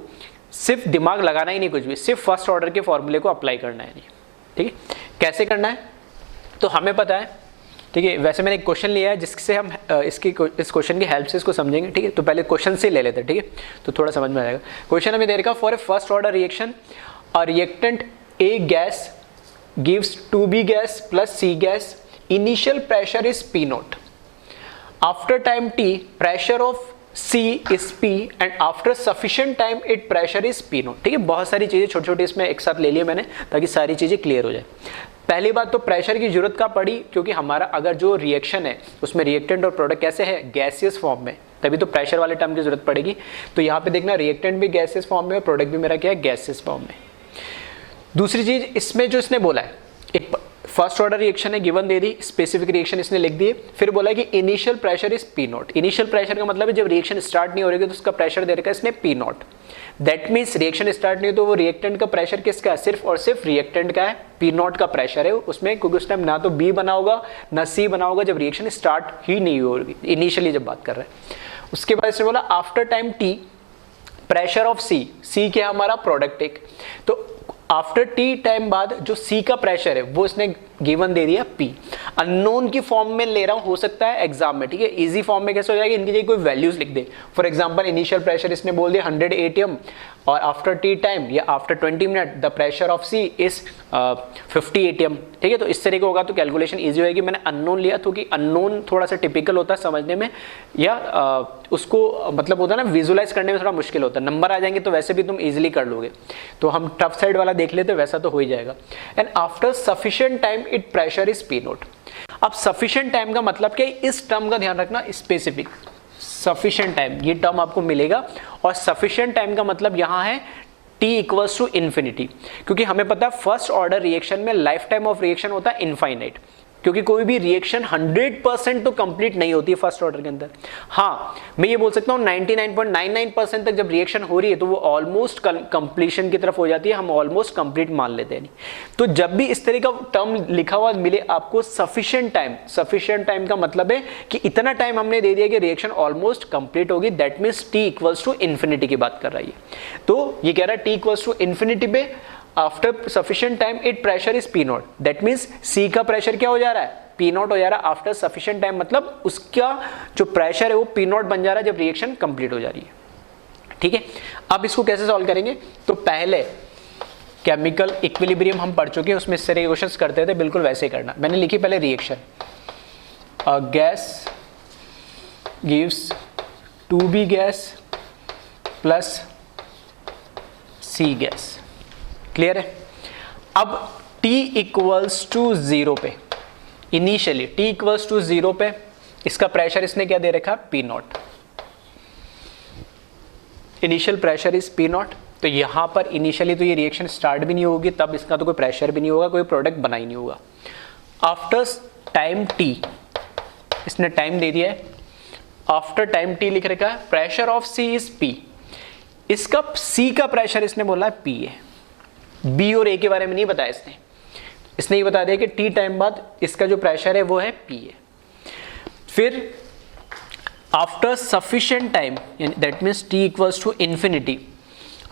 सिर्फ दिमाग लगाना ही नहीं कुछ भी, सिर्फ फर्स्ट ऑर्डर के फॉर्मूले को अप्लाई करना है, ठीक है। कैसे करना है तो हमें पता है, ठीक है। वैसे मैंने एक क्वेश्चन लिया है जिससे हम इस क्वेश्चन की हेल्प से इसको समझेंगे, ठीक है। तो पहले क्वेश्चन से ले लेते हैं, ठीक है, तो थोड़ा समझ में आ जाएगा। क्वेश्चन हमें दे रखा, for a first order reaction a reactant A gas gives 2b gas plus c gas, initial pressure is P0, after time t pressure of C is P and after sufficient time it pressure is P0, ठीक है। बहुत सारी चीज़ें छोटी छोटी इसमें एक साथ ले लिए मैंने ताकि सारी चीज़ें क्लियर हो जाए। पहली बात तो प्रेशर की जरूरत का पड़ी, क्योंकि हमारा अगर जो रिएक्शन है उसमें रिएक्टेंट और प्रोडक्ट कैसे है, गैसियस फॉर्म में, तभी तो प्रेशर वाले टर्म की जरूरत पड़ेगी। तो यहाँ पे देखना रिएक्टेंट भी गैसियस फॉर्म में और प्रोडक्ट भी मेरा क्या है, गैसियस फॉर्म में। दूसरी चीज इसमें जो इसने बोला है, एक फर्स्ट ऑर्डर रिएक्शन है, गिवन दे दी, स्पेसिफिक रिएक्शन इसने लिख दिए, फिर बोला कि initial pressure is P not. Initial pressure का मतलब है जब रिएक्शन स्टार्ट नहीं हो रही है तो उसका प्रेशर दे रखा है इसने P naught. That means reaction start नहीं हो तो वो रिएक्टेंट का प्रेशर किसका है, सिर्फ और सिर्फ रिएक्टेंट का है, पी नॉट का प्रेशर है उसमें, क्योंकि उस टाइम ना तो बी बना होगा ना सी बना होगा जब रिएक्शन स्टार्ट ही नहीं होगी, इनिशियली जब बात कर रहे हैं। उसके बाद इसने बोला after time T pressure of C, C क्या हमारा प्रोडक्ट एक, तो आफ्टर टी टाइम बाद जो सी का प्रेशर है वो इसने गिवन दे दिया पी। अननोन की फॉर्म में ले रहा हूं, हो सकता है एग्जाम में, ठीक है, इजी फॉर्म में कैसे हो जाएगा, इनकी जगह कोई वैल्यूज लिख दे। फॉर एग्जांपल इनिशियल प्रेशर इसने बोल दिया 100 एटीएम और आफ्टर टी टाइम या after 20 minute the pressure of C is 50 ATM, ठीक है। तो इस तरीके होगा तो कैलकुलेशन ईजी होगी। मैंने अननोन लिया क्योंकि अननोन थोड़ा सा टिपिकल होता है समझने में, या उसको मतलब होता है ना विजुलाइज करने में थोड़ा मुश्किल होता है। नंबर आ जाएंगे तो वैसे भी तुम इजिली कर लोगे, तो हम टफ साइड वाला देख लेते, वैसा तो हो ही जाएगा। And after sufficient time it pressure is P note. अब सफिशिएंट टाइम का मतलब क्या, इस टर्म का ध्यान रखना, स्पेसिफिक सफिशिएंट टाइम, ये टर्म आपको मिलेगा। और सफिशिएंट टाइम का मतलब यहां है t इक्वल्स टू इन्फिनिटी, क्योंकि हमें पता है फर्स्ट ऑर्डर रिएक्शन में लाइफ टाइम ऑफ रिएक्शन होता है इनफाइनाइट, क्योंकि कोई भी रिएक्शन 100% तो कंप्लीट नहीं होती है फर्स्ट ऑर्डर के अंदर। हाँ, मैं ये बोल सकता हूँ 99.99% तक जब रिएक्शन हो रही है तो वो ऑलमोस्ट कंप्लीशन की तरफ हो जाती है, हम ऑलमोस्ट कंप्लीट मान लेते हैं। तो जब भी इस तरह का टर्म लिखा हुआ मिले आपको सफिशिएंट टाइम, सफिशिएंट टाइम का मतलब है कि इतना टाइम हमने दे दिया कि रिएक्शन ऑलमोस्ट कंप्लीट होगी, that means t equals to infinity की बात कर रहा है। तो ये कह रहा है टी इक्वल्स टू इन्फिनिटी पे after sufficient time it pressure is P naught, that means C का प्रेशर क्या हो जा रहा है, पी नॉट हो जा रहा है आफ्टर सफिशिएंट टाइम, मतलब उसका जो प्रेशर है वो पी नॉट बन जा रहा है जब रिएक्शन कंप्लीट हो जा रही है। ठीक है, अब इसको कैसे सॉल्व करेंगे, तो पहले केमिकल इक्विलिब्रियम हम पढ़ चुके हैं, उसमें इस तरह के क्वेश्चंस करते थे, बिल्कुल वैसे ही करना। मैंने लिखी पहले reaction, a gas gives 2b gas plus c gas, clear है। अब t इक्वल्स टू 0 पे, इनिशियली t इक्वल्स टू 0 पे इसका प्रेशर इसने क्या दे रखा, P not, initial pressure is P not. तो यहां पर इनिशियली तो ये रिएक्शन स्टार्ट भी नहीं होगी, तब इसका तो कोई प्रेशर भी नहीं होगा, कोई प्रोडक्ट बना ही नहीं होगा। आफ्टर टाइम t, इसने टाइम दे दिया है, आफ्टर टाइम t लिख रखा है, pressure of c is p, इसका c का प्रेशर इसने बोला है p है, b और a के बारे में नहीं बताया इसने ये बता दिया कि t टाइम बाद इसका जो प्रेशर है वो है p है। फिर after sufficient time, that means t equals to infinity,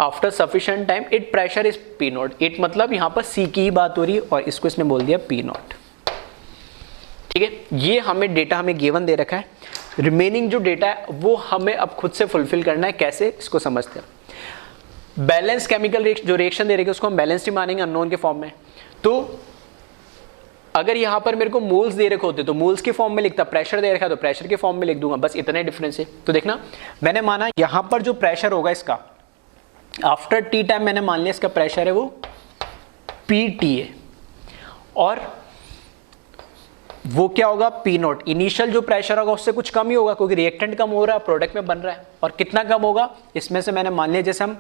after sufficient time it pressure is P not, it मतलब यहां पर c की ही बात हो रही है और इसको इसने बोल दिया पी नॉट। ठीक है, ये हमें डेटा हमें गिवन दे रखा है, रिमेनिंग जो डेटा है वो हमें अब खुद से फुलफिल करना है। कैसे, इसको समझते हैं। बैलेंस केमिकल जो रिएक्शन दे रही है उसको हम बैलेंस ही मानेंगे अननोन के फॉर्म में। तो अगर यहां पर मेरे को मोल्स दे रखे होते तो मोल्स के फॉर्म में लिखता, प्रेशर दे रखा तो प्रेशर के फॉर्म में लिख दूंगा, बस इतना ही डिफरेंस है। तो देखना, मैंने माना यहां पर जो प्रेशर होगा इसका आफ्टर टी टाइम, मैंने मान लिया इसका प्रेशर है वो पी टी है, और वो क्या होगा, पी नॉट। इनिशियल जो प्रेशर होगा उससे कुछ कम ही होगा क्योंकि रिएक्टेंट कम हो रहा है, प्रोडक्ट में बन रहा है। और कितना कम होगा, इसमें से मैंने मान लिया, जैसे हम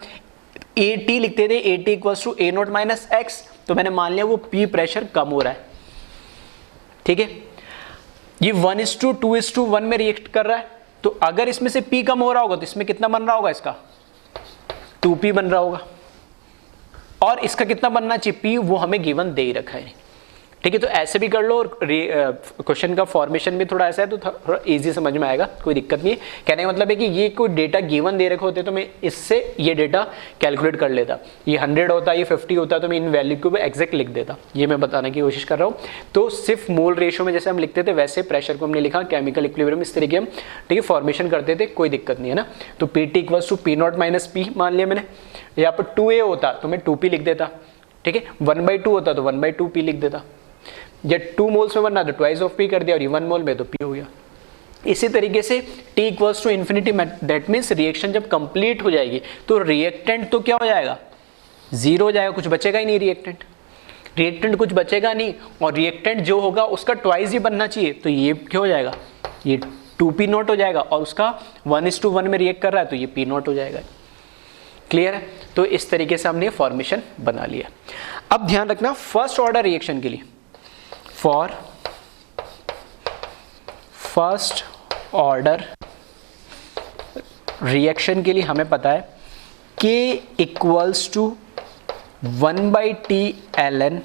AT लिखते थे, AT equals to A not minus x, तो मैंने मान लिया वो P प्रेशर कम हो रहा है। ठीक है, ये 1:2:1 में रिएक्ट कर रहा है, तो अगर इसमें से P कम हो रहा होगा तो इसमें कितना बन रहा होगा, इसका 2P बन रहा होगा, और इसका कितना बनना चाहिए P, वो हमें गिवन दे ही रखा है। ठीक है, तो ऐसे भी कर लो, और क्वेश्चन का फॉर्मेशन भी थोड़ा ऐसा है तो थोड़ा इजी समझ में आएगा, कोई दिक्कत नहीं है। कहने का मतलब है कि ये कोई डेटा गिवन दे रखे होते तो मैं इससे ये डेटा कैलकुलेट कर लेता, ये 100 होता, ये 50 होता, तो मैं इन वैल्यू को भी एग्जैक्ट लिख देता। ये मैं बताने की कोशिश कर रहा हूँ। तो सिर्फ मोल रेशियो में जैसे हम लिखते थे वैसे प्रेशर को हमने लिखा, केमिकल इक्विलिब्रियम इस तरीके हम, ठीक है, फॉर्मेशन करते थे, कोई दिक्कत नहीं है ना। तो PT equals to P not minus P मान लिया मैंने, यहाँ पर 2A होता तो मैं 2P लिख देता, ठीक है, 1/2 होता तो 1/2P लिख देता, या 2 मोल्स में बनना तो ट्वाइस ऑफ P कर दिया, और 1 मोल में तो P हो गया। इसी तरीके से T equals to infinity, that means reaction जब कंप्लीट हो जाएगी तो रिएक्टेंट तो क्या हो जाएगा, 0 हो जाएगा, कुछ बचेगा ही नहीं, रिएक्टेंट कुछ बचेगा नहीं, और रिएक्टेंट जो होगा उसका ट्वाइस ही बनना चाहिए, तो ये क्या हो जाएगा, ये 2P नॉट हो जाएगा, और उसका 1:1 में रिएक्ट कर रहा है तो ये P नॉट हो जाएगा। क्लियर है? तो इस तरीके से हमने फॉर्मेशन बना लिया। अब ध्यान रखना फर्स्ट ऑर्डर रिएक्शन के लिए, फॉर फर्स्ट ऑर्डर रिएक्शन के लिए हमें पता है K equals to 1/T ln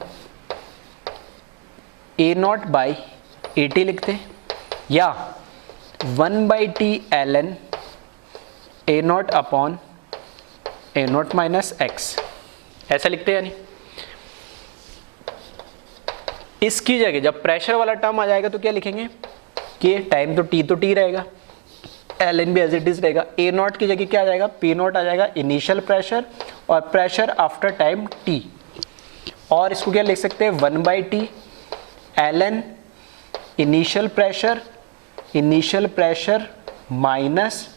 A0 by AT लिखते हैं, या 1/T ln A0 upon A0 minus x, ऐसा लिखते हैं। यानी इसकी जगह जब प्रेशर वाला टर्म आ जाएगा तो क्या लिखेंगे, कि टाइम तो t रहेगा, ln भी एज इट इज रहेगा, A0 की जगह क्या आ जाएगा, P0 आ जाएगा इनिशियल प्रेशर और प्रेशर आफ्टर टाइम t, और इसको क्या लिख सकते हैं 1/T ln initial pressure minus,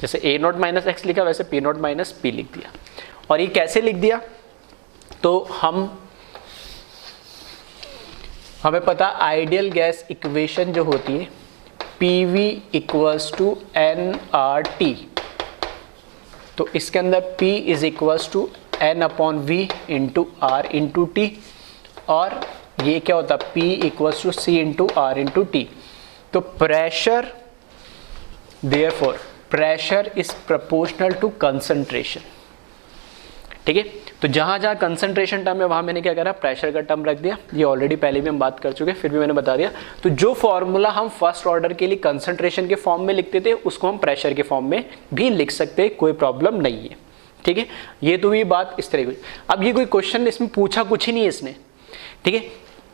जैसे A0 माइनस x लिखा वैसे P0 माइनस P लिख दिया। और ये कैसे लिख दिया, तो हमें पता आइडियल गैस इक्वेशन जो होती है PV इक्वल्स टू nRT, तो इसके अंदर P is equals to n upon V into R into T, और ये क्या होता है P equals to C into R into T। तो pressure, therefore pressure is proportional to concentration. ठीक है, तो जहां जहां कंसंट्रेशन टर्म है वहां मैंने क्या करा, प्रेशर का टर्म रख दिया। ये ऑलरेडी पहले भी हम बात कर चुके हैं, फिर भी मैंने बता दिया। तो जो फॉर्मूला हम फर्स्ट ऑर्डर के लिए कंसंट्रेशन के फॉर्म में लिखते थे उसको हम प्रेशर के फॉर्म में भी लिख सकते हैं, कोई प्रॉब्लम नहीं है। ठीक है, ये तो हुई बात इस तरह की। अब ये कोई क्वेश्चन इसमें पूछा कुछ ही नहीं है इसने, ठीक है,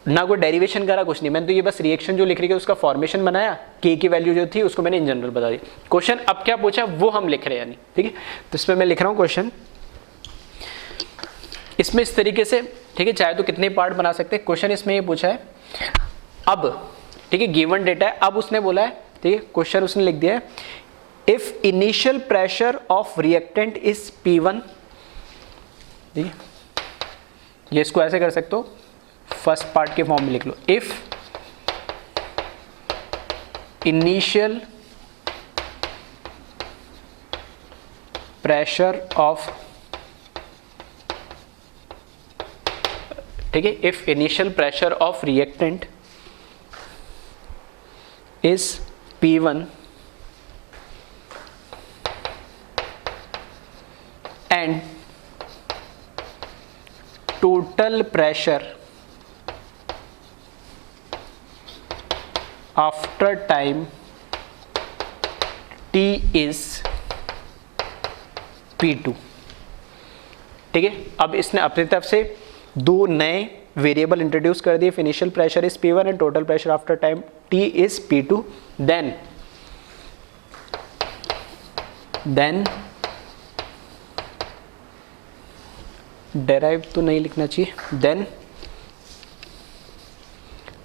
ना कोई डेरिवेशन करा कुछ नहीं, मैंने तो ये बस रिएक्शन जो लिख रही है उसका फॉर्मेशन बनाया, K की वैल्यू जो थी उसको मैंने इन जनरल बता दी। क्वेश्चन अब क्या पूछा वो हम लिख रहे हैं, यानी ठीक है। तो इसमें मैं लिख रहा हूँ क्वेश्चन इसमें इस तरीके से, ठीक है, चाहे तो कितने पार्ट बना सकते हैं। क्वेश्चन इसमें ये पूछा है, अब ठीक है गिवन डेटा है, अब उसने बोला है, ठीक है, क्वेश्चन उसने लिख दिया है if initial pressure of reactant is P1, ठीक है, ये इसको ऐसे कर सकते हो, फर्स्ट पार्ट के फॉर्म में लिख लो, इफ इनिशियल प्रेशर ऑफ, ठीक है, if initial pressure of reactant is P1 and total pressure after time T is P2, ठीक है। अब इसने अपनी तरफ से दो नए वेरिएबल इंट्रोड्यूस कर दिए, initial pressure is P1 and total pressure after time T is P2, then derive तो नहीं लिखना चाहिए, then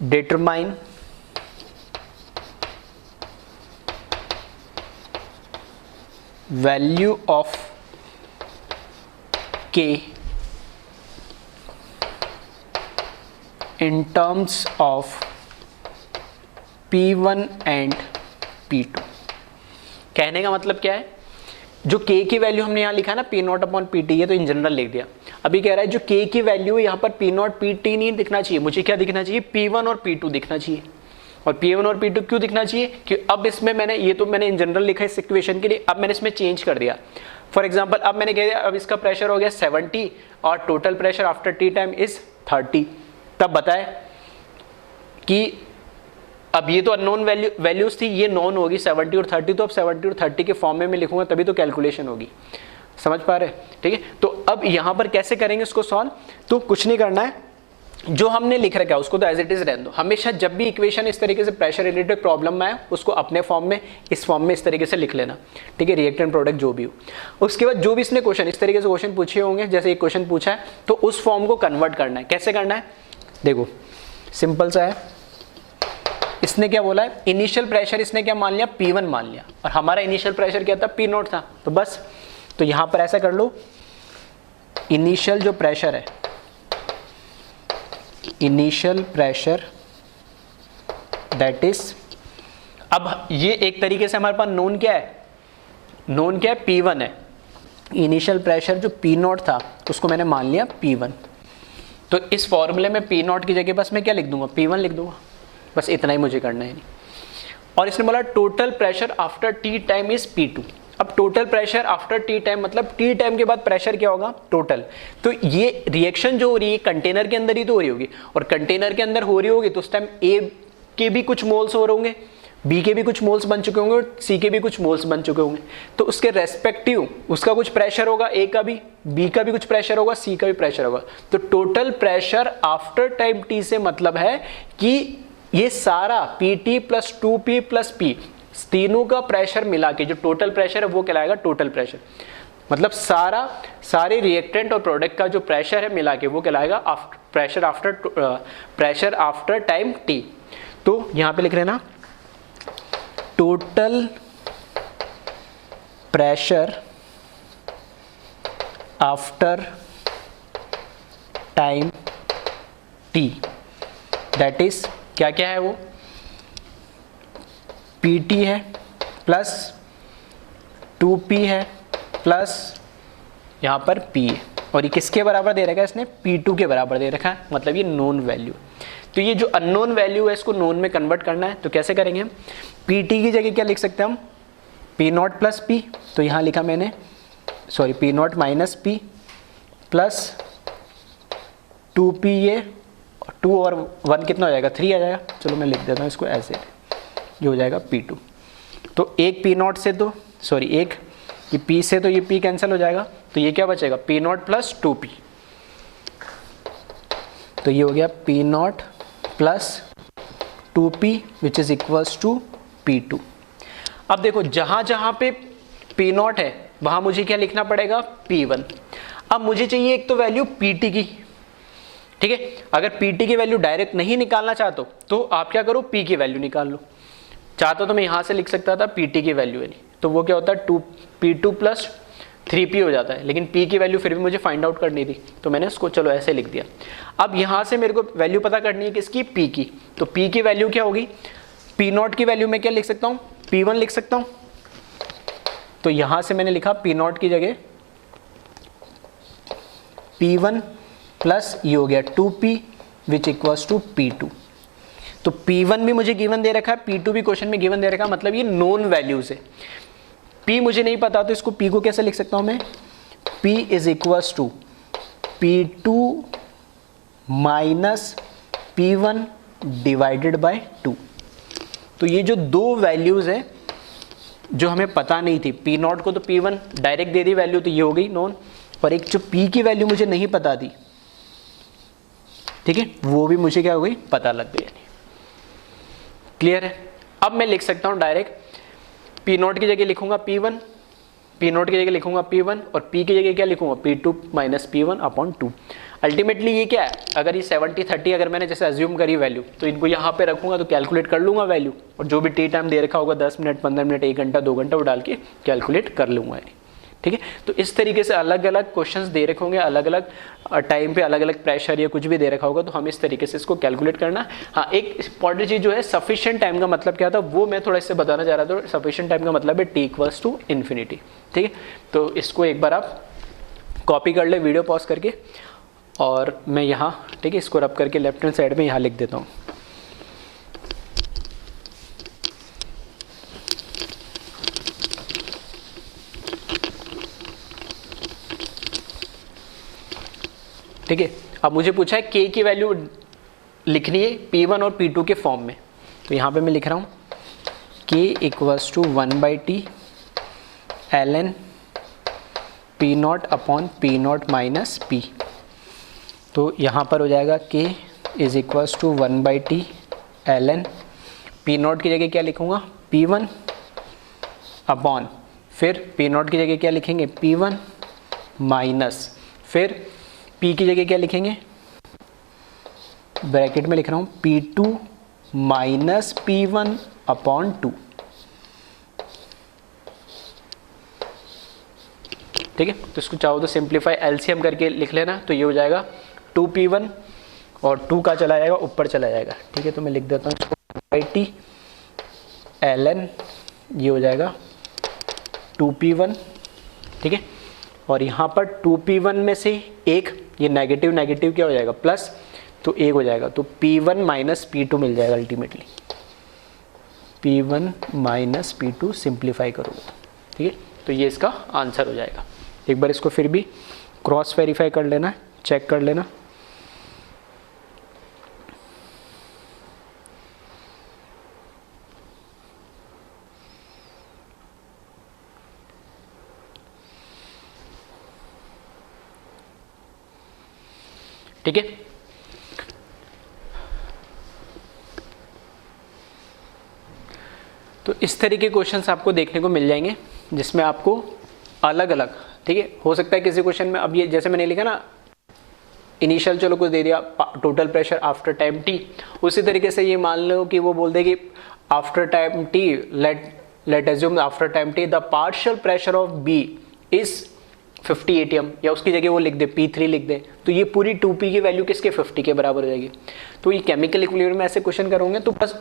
determine value of K in terms of P1 and P2। कहने का मतलब क्या है, जो K की वैल्यू हमने यहाँ लिखा है ना P0 अपॉन PT, ये तो इन जनरल लिख दिया। अभी कह रहा है जो K की वैल्यू यहाँ पर P0 PT नहीं दिखना चाहिए, मुझे क्या दिखना चाहिए, P1 और P2 दिखना चाहिए। और P1 और P2 क्यों दिखना चाहिए, कि अब इसमें मैंने ये तो मैंने इन जनरल लिखा है इस इक्वेशन के लिए, अब मैंने इसमें चेंज कर दिया। फॉर एग्जाम्पल अब मैंने कह दिया अब इसका प्रेशर हो गया 70 और total pressure after t time is 30, तब बताए कि अब ये तो अननोन वैल्यूज थी, ये नोन होगी 70 और 30, तो अब 70 और 30 के फॉर्म में मैं लिखूंगा तभी तो कैलकुलेशन होगी। समझ पा रहे, ठीक है। तो अब यहाँ पर कैसे करेंगे इसको सॉल्व, तो कुछ नहीं करना है, जो हमने लिख रखा है उसको तो एज इट इज रहने दो। हमेशा जब भी इक्वेशन इस तरीके से प्रेशर रिलेटेड प्रॉब्लम में आए उसको अपने फॉर्म में, इस फॉर्म में इस तरीके से लिख लेना, ठीक है, रिएक्टेंट प्रोडक्ट जो भी हो। उसके बाद जो भी इसने क्वेश्चन इस तरीके से क्वेश्चन पूछे होंगे, जैसे एक क्वेश्चन पूछा है तो उस फॉर्म को कन्वर्ट करना है। कैसे करना है, देखो सिंपल सा है। इसने क्या बोला है, इनिशियल प्रेशर इसने क्या मान लिया, P1 मान लिया, और हमारा इनिशियल प्रेशर क्या था, P0 था। तो बस तो यहां पर ऐसा कर लो, इनिशियल जो प्रेशर है, इनिशियल प्रेशर दैट इज, अब ये एक तरीके से हमारे पास नोन क्या है, नोन क्या है, P1 है, इनिशियल प्रेशर जो P0 था उसको मैंने मान लिया P1। तो इस फॉर्मूले में P0 की जगह बस मैं क्या लिख दूंगा, P1 लिख दूंगा, बस इतना ही मुझे करना है। नहीं, और इसने बोला total pressure after t time is P2। अब total pressure after t time मतलब टी टाइम के बाद प्रेशर क्या होगा, टोटल। तो ये रिएक्शन जो हो रही है कंटेनर के अंदर ही तो हो रही होगी, और कंटेनर के अंदर हो रही होगी तो उस टाइम ए के भी कुछ मोल्स हो रहे होंगे, बी के भी कुछ मोल्स बन चुके होंगे और सी के भी कुछ मोल्स बन चुके होंगे। तो उसके रेस्पेक्टिव उसका कुछ प्रेशर होगा, ए का भी, बी का भी कुछ प्रेशर होगा, सी का भी प्रेशर होगा। तो total pressure after time T से मतलब है कि ये सारा Pt plus 2P plus P तीनों का प्रेशर मिला के जो टोटल प्रेशर है वो कहलाएगा टोटल प्रेशर। मतलब सारे रिएक्टेंट और प्रोडक्ट का जो प्रेशर है मिला के वो कहलाएगा प्रेशर आफ्टर टाइम टी। तो यहां पे लिख रहे हैं ना, total pressure after time T, that is क्या क्या है वो, Pt है प्लस 2P है प्लस यहाँ पर P है, और ये किसके बराबर दे रखा है इसने, P2 के बराबर दे रखा है, मतलब ये नोन वैल्यू। तो ये जो अननोन वैल्यू है इसको नोन में कन्वर्ट करना है। तो कैसे करेंगे हम, Pt की जगह क्या लिख सकते हैं हम, P0 प्लस P, तो यहाँ लिखा मैंने, sorry P0 minus P plus 2P, ये 2 और 1 कितना हो जाएगा, 3 आ जाएगा। चलो मैं लिख देता हूँ इसको ऐसे, ये हो जाएगा P2। तो एक P0 से तो सॉरी एक ये P से तो ये P कैंसिल हो जाएगा, तो ये क्या बचेगा, P0 प्लस 2P। तो ये हो गया P0 plus 2P which is equals to P2। अब देखो जहां जहां पे P0 है वहां मुझे क्या लिखना पड़ेगा, P1। अब मुझे चाहिए एक तो वैल्यू Pt की, ठीक है। अगर Pt की वैल्यू डायरेक्ट नहीं निकालना चाहते तो आप क्या करो, P की वैल्यू निकाल लो। चाहता तो मैं यहां से लिख सकता था Pt की वैल्यू है, नहीं तो वो क्या होता है, P2 प्लस 3P हो जाता है, लेकिन P की वैल्यू फिर भी मुझे फाइंड आउट करनी थी, तो मैंने इसको चलो ऐसे लिख दिया। अब यहां से मेरे को वैल्यू पता करनी है किसकी, P की। तो P की वैल्यू क्या होगी, P0 की वैल्यू मैं क्या लिख सकता हूं, P1 लिख सकता हूं। तो यहां से मैंने लिखा P0 की जगह P1 प्लस ये हो गया 2P which equals to P2। तो P1 भी मुझे गिवन दे रखा है, P2 भी क्वेश्चन में गिवन दे रखा है, मतलब ये नोन वैल्यूज है। P मुझे नहीं पता तो इसको P को कैसे लिख सकता हूं मैं, P is equals to P2 minus P1 divided by 2। तो ये जो दो वैल्यूज है जो हमें पता नहीं थी, P0 को तो P1 डायरेक्ट दे दी वैल्यू, तो ये हो गई नोन, और एक जो P की वैल्यू मुझे नहीं पता थी, ठीक है, वो भी मुझे क्या हो गई, पता लग गई। क्लियर है। अब मैं लिख सकता हूं डायरेक्ट P0 की जगह लिखूंगा P1, P0 की जगह लिखूंगा P1, और P की जगह क्या लिखूंगा, P2 minus P1 upon 2। Ultimately ये क्या है, अगर ये 70-30 अगर मैंने जैसे अज्यूम करी वैल्यू, तो इनको यहाँ पे रखूंगा तो कैलकुलेट कर लूंगा वैल्यू, और जो भी टी टाइम दे रखा होगा 10 मिनट 15 मिनट 1 घंटा 2 घंटा वो डाल के कैलकुलेट कर लूंगा, ठीक है। तो इस तरीके से अलग अलग क्वेश्चंस दे रखे होंगे, अलग अलग टाइम पे अलग अलग प्रेशर या कुछ भी दे रखा होगा, तो हम इस तरीके से इसको कैलकुलेट करना। हाँ, एक इंपॉर्टेंट चीज जो है सफिशिएंट टाइम का मतलब क्या था वो मैं थोड़ा इससे बताना चाह रहा था। सफिशिएंट टाइम का मतलब है t इक्वल्स टू इन्फिनिटी, ठीक है। तो इसको एक बार आप कॉपी कर ले वीडियो पॉज करके, और मैं यहाँ, ठीक है, इसको रब करके लेफ्ट हैंड साइड में यहाँ लिख देता हूँ। ठीक है, अब मुझे पूछा है k की वैल्यू लिखनी है P1 और P2 के फॉर्म में, तो यहाँ पे मैं लिख रहा हूँ k equals to 1/t ln P0 upon P0 minus P। तो यहाँ पर हो जाएगा k is equals to 1/t ln P0 की जगह क्या लिखूँगा, P1 अपॉन, फिर P0 की जगह क्या लिखेंगे, P1 माइनस, फिर P की जगह क्या लिखेंगे, ब्रैकेट में लिख रहा हूँ P2 माइनस P1 अपॉन 2, ठीक है। तो इसको चाहो तो सिंप्लीफाई एलसीएम करके लिख लेना, तो ये हो जाएगा 2P1 और 2 का चला जाएगा ऊपर चला जाएगा, ठीक है। तो मैं लिख देता हूँ इसको 1/t ln, ये हो जाएगा 2p1, ठीक है, और यहाँ पर 2p1 में से एक, ये नेगेटिव नेगेटिव क्या हो जाएगा प्लस, तो 1 हो जाएगा, तो p1 माइनस p2 मिल जाएगा ultimately, p1 minus p2 simplify करोगे, ठीक है, तो ये इसका आंसर हो जाएगा। एक बार इसको फिर भी क्रॉस वेरीफाई कर लेना, चेक कर लेना। ठीक है, तो इस तरीके के क्वेश्चंस आपको देखने को मिल जाएंगे जिसमें आपको अलग अलग, ठीक है, हो सकता है किसी क्वेश्चन में, अब ये जैसे मैंने लिखा ना इनिशियल, चलो कुछ दे दिया total pressure after time T, उसी तरीके से ये मान लो कि वो बोल दे कि after time T, let assume after time T the partial pressure of B is 50 atm, या उसकी जगह वो लिख दे P3 लिख दे, तो ये पूरी 2P की वैल्यू किसके 50 के बराबर हो जाएगी। तो ये केमिकल इक्विलिब्रियम में ऐसे क्वेश्चन करोगे तो बस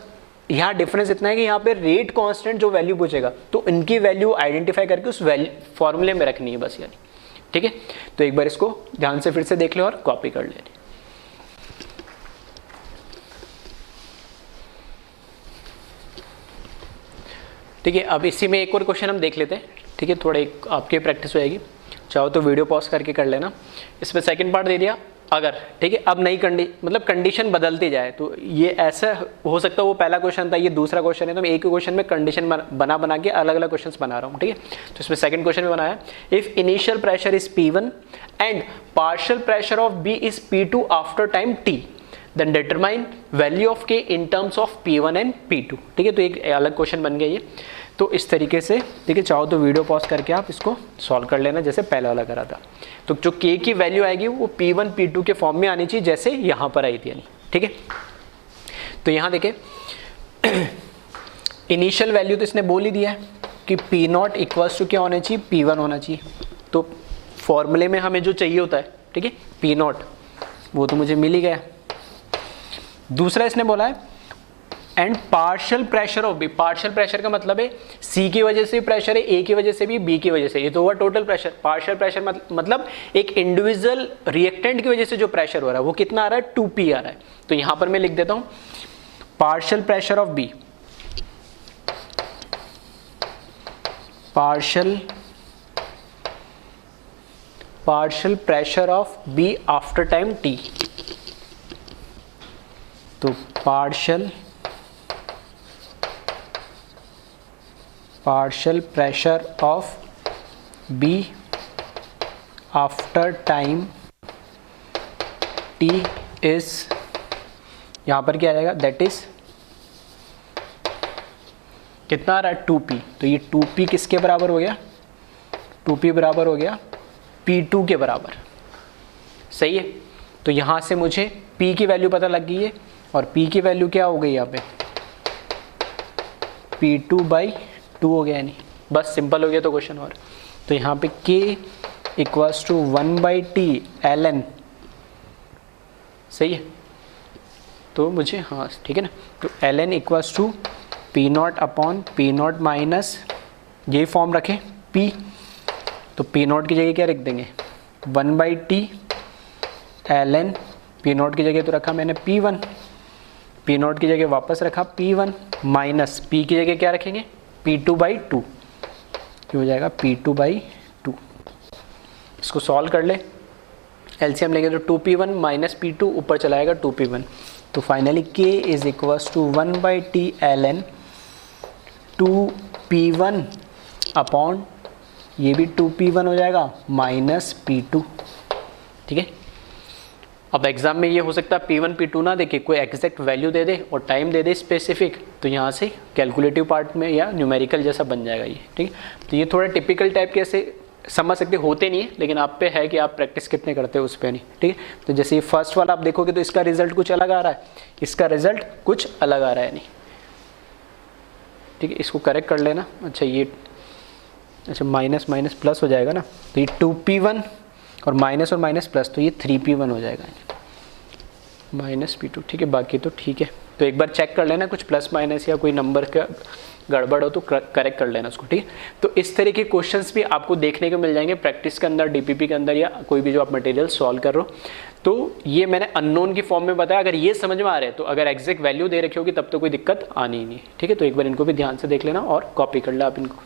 यहाँ डिफरेंस इतना है कि यहाँ पे रेट कांस्टेंट जो वैल्यू पूछेगा तो इनकी वैल्यू आइडेंटिफाई करके उस वैल्यू फॉर्मूले में रखनी है बस, यानी ठीक है। तो एक बार इसको ध्यान से फिर से देख ले और कॉपी कर ले। ठीक है, अब इसी में एक और क्वेश्चन हम देख लेते हैं, ठीक है, थोड़ा एक आपकी प्रैक्टिस हो जाएगी, चाहो तो वीडियो पॉज करके कर लेना। इसमें सेकंड पार्ट दे दिया अगर, ठीक है, अब नई कंडीशन बदलती जाए, तो ये ऐसा हो सकता है, वो पहला क्वेश्चन था, ये दूसरा क्वेश्चन है, तो मैं एक ही क्वेश्चन में कंडीशन बना के अलग अलग क्वेश्चंस बना रहा हूँ, ठीक है। तो इसमें सेकंड क्वेश्चन में बनाया, if initial pressure is P1 and partial pressure of B is P2 after time T, then determine value of K in terms of P1 and P2, ठीक है। तो एक अलग क्वेश्चन बन गया ये। तो इस तरीके से, ठीक है, चाहो तो वीडियो पॉज करके आप इसको सॉल्व कर लेना जैसे पहले वाला करा था। तो जो K की वैल्यू आएगी वो P1 P2 के फॉर्म में आनी चाहिए जैसे यहाँ पर आई थी, यानी ठीक है। तो यहाँ देखिए इनिशियल वैल्यू तो इसने बोल ही दिया है कि P0 इक्वल्स टू क्या होना चाहिए, P1 होना चाहिए। तो फॉर्मूले में हमें जो चाहिए होता है, ठीक है, P0, वो तो मुझे मिल ही गया। दूसरा इसने बोला है and partial pressure of B, partial pressure का मतलब है सी की वजह से प्रेशर है, ए की वजह से भी, बी की वजह से, ये तो हुआ टोटल प्रेशर। पार्शियल प्रेशर मतलब एक इंडिविजुअल रिएक्टेंट की वजह से जो प्रेशर हो रहा है वो कितना आ रहा है, 2P आ रहा है। तो यहां पर मैं लिख देता हूं partial pressure of B, partial pressure of B after time T. तो partial pressure of B after time T is, यहाँ पर क्या आ जाएगा, दैट इज कितना आ रहा है, 2P। तो ये 2P किसके बराबर हो गया, 2P बराबर हो गया P2 के बराबर, सही है। तो यहाँ से मुझे P की वैल्यू पता लग गई है, और P की वैल्यू क्या हो गई यहाँ पे, P2/2 हो गया, यानी बस सिंपल हो गया तो क्वेश्चन। और तो यहाँ पे K equals to 1/T ln, सही है। तो मुझे, हाँ ठीक है ना, तो ln equals to P0 upon P0 minus, ये फॉर्म रखें P, तो P0 की जगह क्या रख देंगे, 1/T ln, P0 की जगह तो रखा मैंने P1, P0 की जगह वापस रखा P1 माइनस P की जगह क्या रखेंगे, P2/2, ये हो जाएगा P2/2। इसको सॉल्व कर ले, एलसीएम लेंगे तो 2P1 माइनस P2 ऊपर चलाएगा 2P1। तो finally K is equals to 1/T ln 2P1 upon, ये भी 2P1 हो जाएगा माइनस P2, ठीक है। अब एग्जाम में ये हो सकता है P1 P2 ना देखे, कोई एग्जैक्ट वैल्यू दे दे और टाइम दे दे स्पेसिफिक, तो यहाँ से कैलकुलेटिव पार्ट में या न्यूमेरिकल जैसा बन जाएगा ये, ठीक है। तो ये थोड़ा टिपिकल टाइप के ऐसे समझ सकते, होते नहीं है, लेकिन आप पे है कि आप प्रैक्टिस कितने करते हो उस पर, नहीं ठीक है। तो जैसे ये फर्स्ट वाला आप देखोगे तो इसका रिजल्ट कुछ अलग आ रहा है, इसका रिजल्ट कुछ अलग आ रहा है, नहीं ठीक है। इसको करेक्ट कर लेना। अच्छा ये, अच्छा माइनस माइनस प्लस हो जाएगा ना, तो ये 2P1 और माइनस प्लस, तो ये 3P1 हो जाएगा माइनस P2, ठीक है। बाकी तो ठीक है। तो एक बार चेक कर लेना, कुछ प्लस माइनस या कोई नंबर का गड़बड़ हो तो करेक्ट कर लेना उसको, ठीक है। तो इस तरह के क्वेश्चंस भी आपको देखने को मिल जाएंगे प्रैक्टिस के अंदर, डीपीपी के अंदर, या कोई भी जो आप मटेरियल सॉल्व कर रहे हो। तो ये मैंने अननोन की फॉर्म में बताया, अगर ये समझ में आ रहा है तो अगर एग्जैक्ट वैल्यू दे रखी होगी तब तो कोई दिक्कत आनी ही नहीं, ठीक है। तो एक बार इनको भी ध्यान से देख लेना और कॉपी कर लो आप इनको।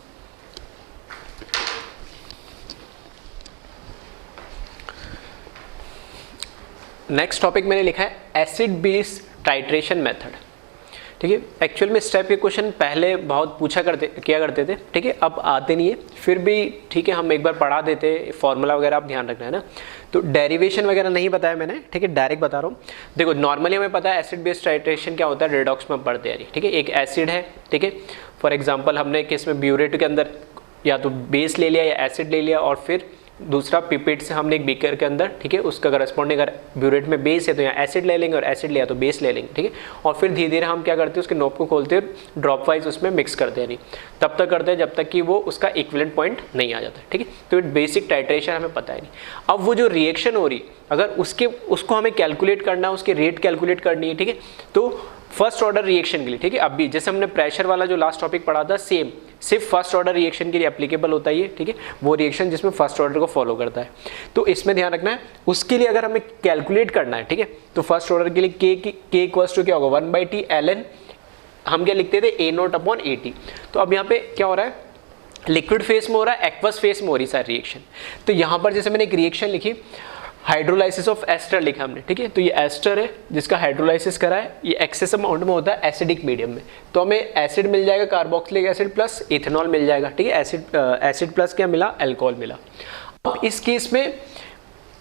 नेक्स्ट टॉपिक मैंने लिखा है एसिड बेस टाइट्रेशन मेथड, ठीक है। एक्चुअल में इस टाइप के क्वेश्चन पहले बहुत किया करते थे, ठीक है, अब आते नहीं है, फिर भी ठीक है हम एक बार पढ़ा देते, फॉर्मूला वगैरह आप ध्यान रखना है ना। तो डेरिवेशन वगैरह नहीं बताया मैंने, ठीक है, डायरेक्ट बता रहा हूँ। देखो नॉर्मली हमें पता है एसिड बेस टाइट्रेशन क्या होता है, रेडॉक्स में पढ़ते हैं, ठीक है। एक एसिड है, ठीक है, फॉर एग्जाम्पल हमने किस में ब्यूरेट के अंदर या तो बेस ले लिया या एसिड ले लिया, और फिर दूसरा पिपेट से हमने एक बीकर के अंदर, ठीक है, उसका करस्पॉन्डिंग अगर ब्यूरेट में बेस है तो यहाँ एसिड ले लेंगे, और एसिड लिया तो बेस ले लेंगे, ठीक है। और फिर धीरे धीरे हम क्या करते हैं, उसके नोब को खोलते हैं, ड्रॉप वाइज उसमें मिक्स करते हैं, नहीं तब तक करते हैं जब तक कि वो उसका इक्विवेलेंट पॉइंट नहीं आ जाता, ठीक है। तो बेसिक टाइट्रेशन हमें पता है नहीं। अब वो जो रिएक्शन हो रही, अगर उसको हमें कैलकुलेट करना है, उसकी रेट कैलकुलेट करनी है, ठीक है। तो फर्स्ट ऑर्डर रिएक्शन के लिए, ठीक है, अब भी जैसे हमने प्रेशर वाला जो लास्ट टॉपिक पढ़ा था, सेम सिर्फ फर्स्ट ऑर्डर रिएक्शन के लिए एप्लीकेबल होता है ये, ठीक है, वो रिएक्शन जिसमें फर्स्ट ऑर्डर को फॉलो करता है। तो इसमें ध्यान रखना है, उसके लिए अगर हमें कैलकुलेट करना है, ठीक है, तो फर्स्ट ऑर्डर के लिए के इक्वल्स टू क्या होगा, 1/T ln, हम क्या लिखते थे, A0/AT। तो अब यहाँ पे क्या हो रहा है, लिक्विड फेस में हो रहा है, एक्वस फेस में हो रही है सारी रिएक्शन। तो यहाँ पर जैसे मैंने एक रिएक्शन लिखी, हाइड्रोलाइसिस ऑफ एस्टर लिखा हमने, ठीक है। तो ये एस्टर है जिसका हाइड्रोलाइसिस करा है, ये एक्सेस अमाउंट में होता है एसिडिक मीडियम में, तो हमें एसिड मिल जाएगा कार्बोक्सिलिक एसिड प्लस इथेनॉल मिल जाएगा, ठीक है। एसिड प्लस क्या मिला, अल्कोहल मिला। अब इस केस में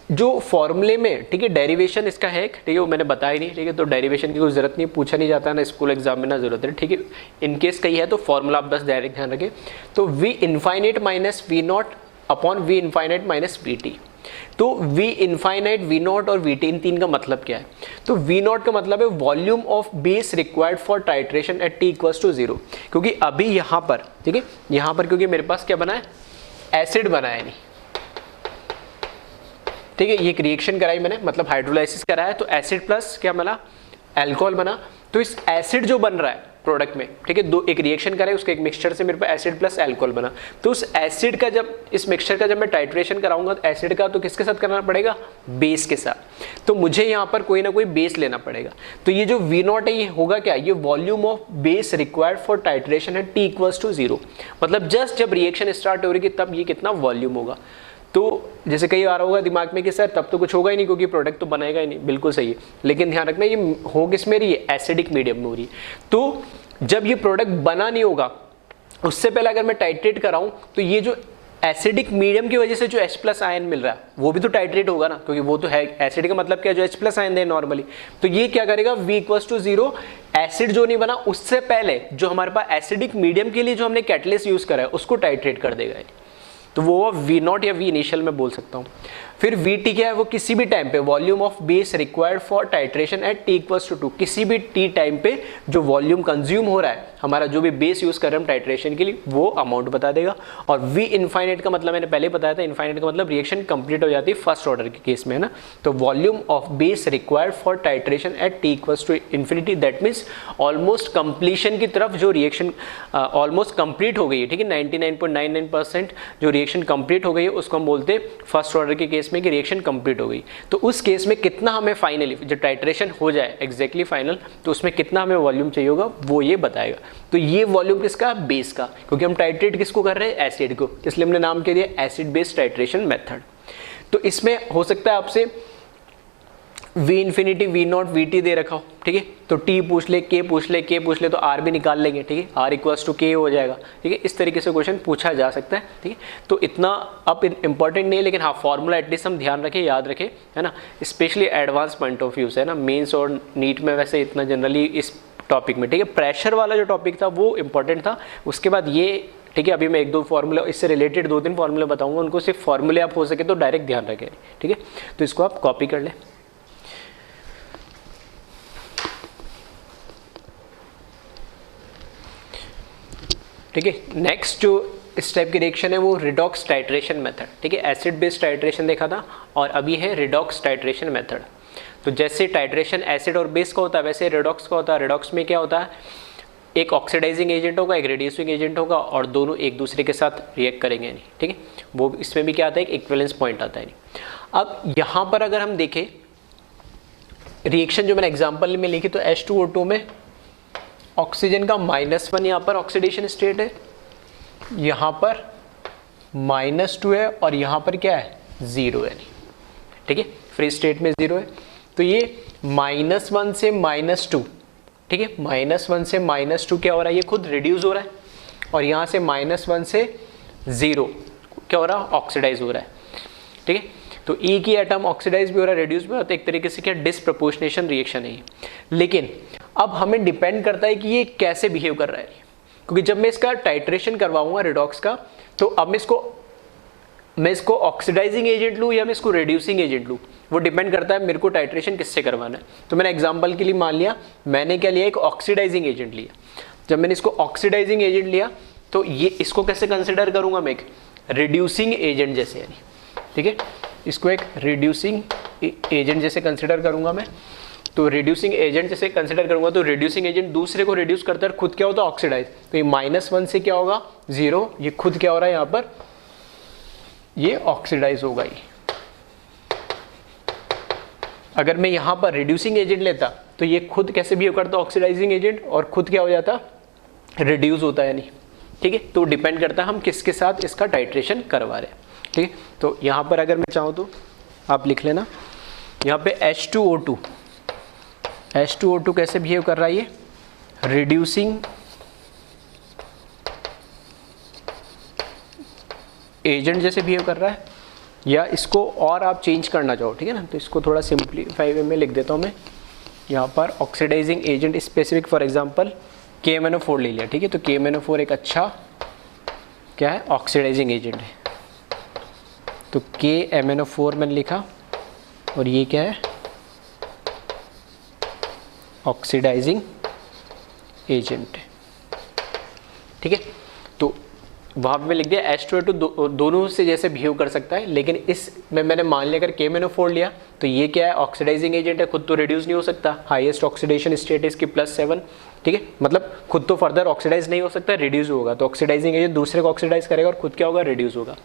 जो फॉर्मूले में, ठीक है, डेरिवेशन इसका है, ठीक है, वो मैंने बताया नहीं, ठीक है। तो डेरिवेशन की कोई जरूरत नहीं, पूछा नहीं जाता ना स्कूल एग्जाम में, ना जरूरत है, ठीक है। इनकेस कहीं है तो फॉर्मूला आप बस डायरेक्ट ध्यान रखें। तो V infinite minus V0 upon V infinite minus VT। तो V इनफाइनाइट, V0 और VT, इन तीन का मतलब क्या है, तो V0 का मतलब है volume of base required for titration at T equals to 0। क्योंकि अभी यहाँ पर, ठीक है, यहाँ पर क्योंकि मेरे पास क्या बना है, एसिड बना है नहीं, ठीक है, ये एक रिएक्शन कराई मैंने, मतलब हाइड्रोलाइसिस कराया, तो एसिड प्लस क्या बना, अल्कोहल बना। तो इस एसिड जो बन रहा है प्रोडक्ट में, ठीक है, दो एक रिएक्शन कराई, उसके एक मिक्सचर से मेरे पास एसिड प्लस अल्कोहल बना। तो उस एसिड का जब, इस मिक्सचर का जब मैं टाइट्रेशन कराऊंगा तो एसिड का, तो किसके साथ करना पड़ेगा, बेस के साथ। तो मुझे यहाँ पर कोई ना कोई बेस लेना पड़ेगा। तो ये जो V0 है ये होगा क्या, ये volume of base required for titration है T इक्वल्स टू 0। मतलब जस्ट जब रिएक्शन स्टार्ट हो रही है तब ये कितना वॉल्यूम होगा। तो जैसे कई बार होगा दिमाग में कि सर तब तो कुछ होगा ही नहीं क्योंकि प्रोडक्ट तो बनेगा ही नहीं, बिल्कुल सही है, लेकिन ध्यान रखना ये हो किस में रही है, एसिडिक मीडियम में हो रही है। तो जब ये प्रोडक्ट बना नहीं होगा उससे पहले अगर मैं टाइट्रेट कराऊं तो ये जो एसिडिक मीडियम की वजह से जो H+ आयन मिल रहा है वो भी तो टाइट्रेट होगा ना, क्योंकि वो तो है, एसिड का मतलब क्या, जो H+ आयन दे नॉर्मली। तो ये क्या करेगा, V इक्वल्स टू 0, एसिड जो नहीं बना उससे पहले जो हमारे पास एसिडिक मीडियम के लिए जो हमने कैटलिस्ट यूज करा है उसको टाइट्रेट कर देगा। तो वो V0 या V इनिशियल में बोल सकता हूँ। फिर VT क्या है, वो किसी भी टाइम पे volume of base required for titration at T equals to 2, किसी भी T टाइम पे जो वॉल्यूम कंज्यूम हो रहा है हमारा, जो भी बेस यूज कर रहे हैं हम टाइट्रेशन के लिए, वो अमाउंट बता देगा। और V इनफाइनाइट का मतलब मैंने पहले बताया था, इनफाइनाइट का मतलब रिएक्शन कंप्लीट हो जाती है फर्स्ट ऑर्डर के केस में, है ना। तो volume of base required for titration at T equals to infinity, that means almost completion की तरफ जो रिएक्शन ऑलमोस्ट कंप्लीट हो गई है, ठीक है, 99.99% जो रिएक्शन कंप्लीट हो गई है उसको हम बोलते हैं फर्स्ट ऑर्डर के केस में कि रिएक्शन कंप्लीट हो गई। तो उस केस में कितना हमें फाइनली जब टाइट्रेशन हो जाए एग्जैक्टली फाइनल, तो उसमें कितना हमें वॉल्यूम चाहिए होगा वो ये बताएगा। तो ये वॉल्यूम किसका, बेस का, क्योंकि हम टाइट्रेट किसको कर रहे हैं, एसिड को, इसलिए हमने नाम क्या दिया, एसिड बेस टाइट्रेशन मेथड। तो इसमें हो सकता है आपसे V इन्फिनिटी, V0, VT दे रखा हो, ठीक है, तो T पूछ ले, K पूछ ले, K पूछ ले तो R भी निकाल लेंगे, ठीक है, R इक्वल्स टू K हो जाएगा, ठीक है। इस तरीके से क्वेश्चन पूछा जा सकता है, ठीक है। तो इतना अब इंपॉर्टेंट नहीं है, लेकिन हाँ फॉर्मूला एटलीस्ट हम ध्यान रखें, याद रखें, है ना, specially advance point of view से, है ना। मेंस और नीट में वैसे इतना जनरली इस टॉपिक में, ठीक है, प्रेशर वाला जो टॉपिक था वो इंपॉर्टेंट था, उसके बाद ये, ठीक है। अभी मैं 1-2 फॉर्मूला इससे रिलेटेड 2-3 फॉर्मूले बताऊंगा, उनको सिर्फ फॉर्मूले आप हो सके तो डायरेक्ट ध्यान रखें, ठीक है। तो इसको आप कॉपी कर लें। ठीक है, नेक्स्ट जो इस टाइप की रिएक्शन है वो रिडॉक्स टाइट्रेशन मेथड, ठीक है। एसिड बेस्ड टाइट्रेशन देखा था और अभी है रिडॉक्स टाइट्रेशन मेथड। तो जैसे टाइट्रेशन एसिड और बेस का होता है वैसे रेडॉक्स का होता है। रेडॉक्स में क्या होता है, एक ऑक्सीडाइजिंग एजेंट होगा, एक रेड्यूसिंग एजेंट होगा और दोनों एक दूसरे के साथ रिएक्ट करेंगे नहीं, ठीक है। वो इसमें भी क्या आता है, एक इक्विवेलेंस पॉइंट आता है नहीं। अब यहाँ पर अगर हम देखें रिएक्शन जो मैंने एग्जांपल में लिखी, तो H2O2 में ऑक्सीजन का -1 यहाँ पर ऑक्सीडेशन स्टेट है, यहाँ पर -2 है और यहाँ पर क्या है 0 है, ठीक है, फ्री स्टेट में 0 है। तो ये -1 से -2, ठीक है, -1 से -2 क्या हो रहा है, ये खुद रिड्यूस हो रहा है और यहाँ से -1 से 0 क्या हो रहा है, ऑक्सीडाइज हो रहा है, ठीक है। तो एक ही एटम ऑक्सीडाइज भी हो रहा है, रिड्यूस भी हो रहा है, तो एक तरीके से क्या डिसप्रपोर्शनेशन रिएक्शन है। लेकिन अब हमें डिपेंड करता है कि ये कैसे बिहेव कर रहा है, क्योंकि जब मैं इसका टाइट्रेशन करवाऊंगा रिडॉक्स का, तो अब मैं इसको ऑक्सीडाइजिंग एजेंट लूँ या मैं इसको रिड्यूसिंग एजेंट लूँ, वो डिपेंड करता है मेरे को टाइट्रेशन किससे करवाना है। तो मैंने एग्जांपल के लिए मान लिया, मैंने क्या लिया, एक ऑक्सीडाइजिंग एजेंट लिया। जब मैंने इसको ऑक्सीडाइजिंग एजेंट लिया तो ये इसको कैसे कंसिडर करूंगा, मैं एक रिड्यूसिंग एजेंट जैसे, यानी ठीक है, इसको एक रिड्यूसिंग एजेंट जैसे कंसिडर करूंगा मैं। तो रिड्यूसिंग एजेंट जैसे कंसिडर करूंगा तो रिड्यूसिंग एजेंट दूसरे को रिड्यूस करता है, खुद क्या होता है ऑक्सीडाइज। तो ये -1 से क्या होगा 0, ये खुद क्या हो रहा है यहाँ पर, ये ऑक्सीडाइज होगा ये। अगर मैं यहाँ पर रिड्यूसिंग एजेंट लेता तो ये खुद कैसे बिहेव करता ऑक्सीडाइजिंग एजेंट और खुद क्या हो जाता, रिड्यूस होता है, नहीं, ठीक है। तो डिपेंड करता है हम किसके साथ इसका टाइट्रेशन करवा रहे हैं, ठीक है। तो यहाँ पर अगर मैं चाहूँ तो आप लिख लेना, यहाँ पे H2O2 कैसे बिहेव कर रहा है, ये रिड्यूसिंग एजेंट जैसे बिहेव कर रहा है, या इसको और आप चेंज करना चाहो, ठीक है ना, तो इसको थोड़ा सिंप्लीफाई में लिख देता हूँ मैं। यहाँ पर oxidising agent specific for example KMnO4 ले लिया, ठीक है। तो KMnO4 एक अच्छा क्या है, ऑक्सीडाइजिंग एजेंट है। तो KMnO4 मैंने लिखा और ये क्या है, ऑक्सीडाइजिंग एजेंट है, ठीक है। तो वहाँ पे मैं लिख दिया H2O2 दोनों से जैसे बिहेव कर सकता है, लेकिन इसमें मैंने मान लिया अगर KMnO4 लिया तो ये क्या है, ऑक्सीडाइजिंग एजेंट है, खुद तो रिड्यूस नहीं हो सकता, हाईएस्ट ऑक्सीडेशन स्टेट है इसकी +7, ठीक है, मतलब खुद तो फर्दर ऑक्सीडाइज नहीं हो सकता, रिड्यूस होगा। तो ऑक्सीडाइजिंग एजेंट दूसरे को ऑक्सीडाइज करेगा और खुद क्या होगा, रिड्यूस होगा।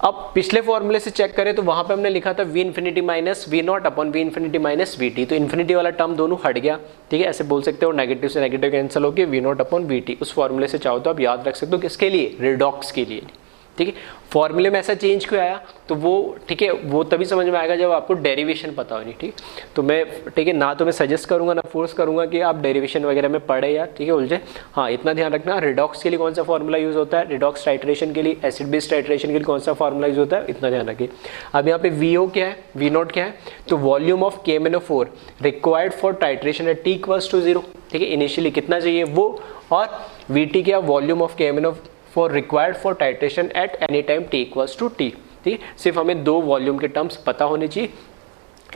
अब पिछले फॉर्मूले से चेक करें तो वहां पे हमने लिखा था V ∞ minus V0 upon V ∞ minus VT, तो इन्फिनिटी वाला टर्म दोनों हट गया, ठीक है, ऐसे बोल सकते हो, नेगेटिव से नेगेटिव कैंसिल होकर V0 अपॉन VT। उस फॉर्मूले से चाहो तो आप याद रख सकते हो किसके लिए, रिडॉक्स के लिए, ठीक है। फॉर्मूले में ऐसा चेंज क्यों आया, तो वो ठीक है, वो तभी समझ में आएगा जब आपको डेरिवेशन पता हो, नहीं, ठीक। तो मैं ठीक है ना, तो मैं सजेस्ट करूंगा ना फोर्स करूंगा कि आप डेरिवेशन वगैरह में पढ़े या, ठीक है, उलझे। हाँ, इतना ध्यान रखना, रिडॉक्स के लिए कौन सा फॉर्मूला यूज होता है, रिडॉक्स टाइट्रेशन के लिए, एसिड बेस टाइट्रेशन के लिए कौन सा फॉर्मूला यूज होता है, इतना ध्यान रखिए। अब यहाँ पे VO क्या है, V0 क्या है, तो volume of KMnO4 required for titration at T = 0, ठीक है, इनिशियली कितना चाहिए वो, और VT क्या, volume of KMnO4 required for titration at any time T = T, ठीक है। सिर्फ हमें दो वॉल्यूम के टर्म्स पता होने चाहिए,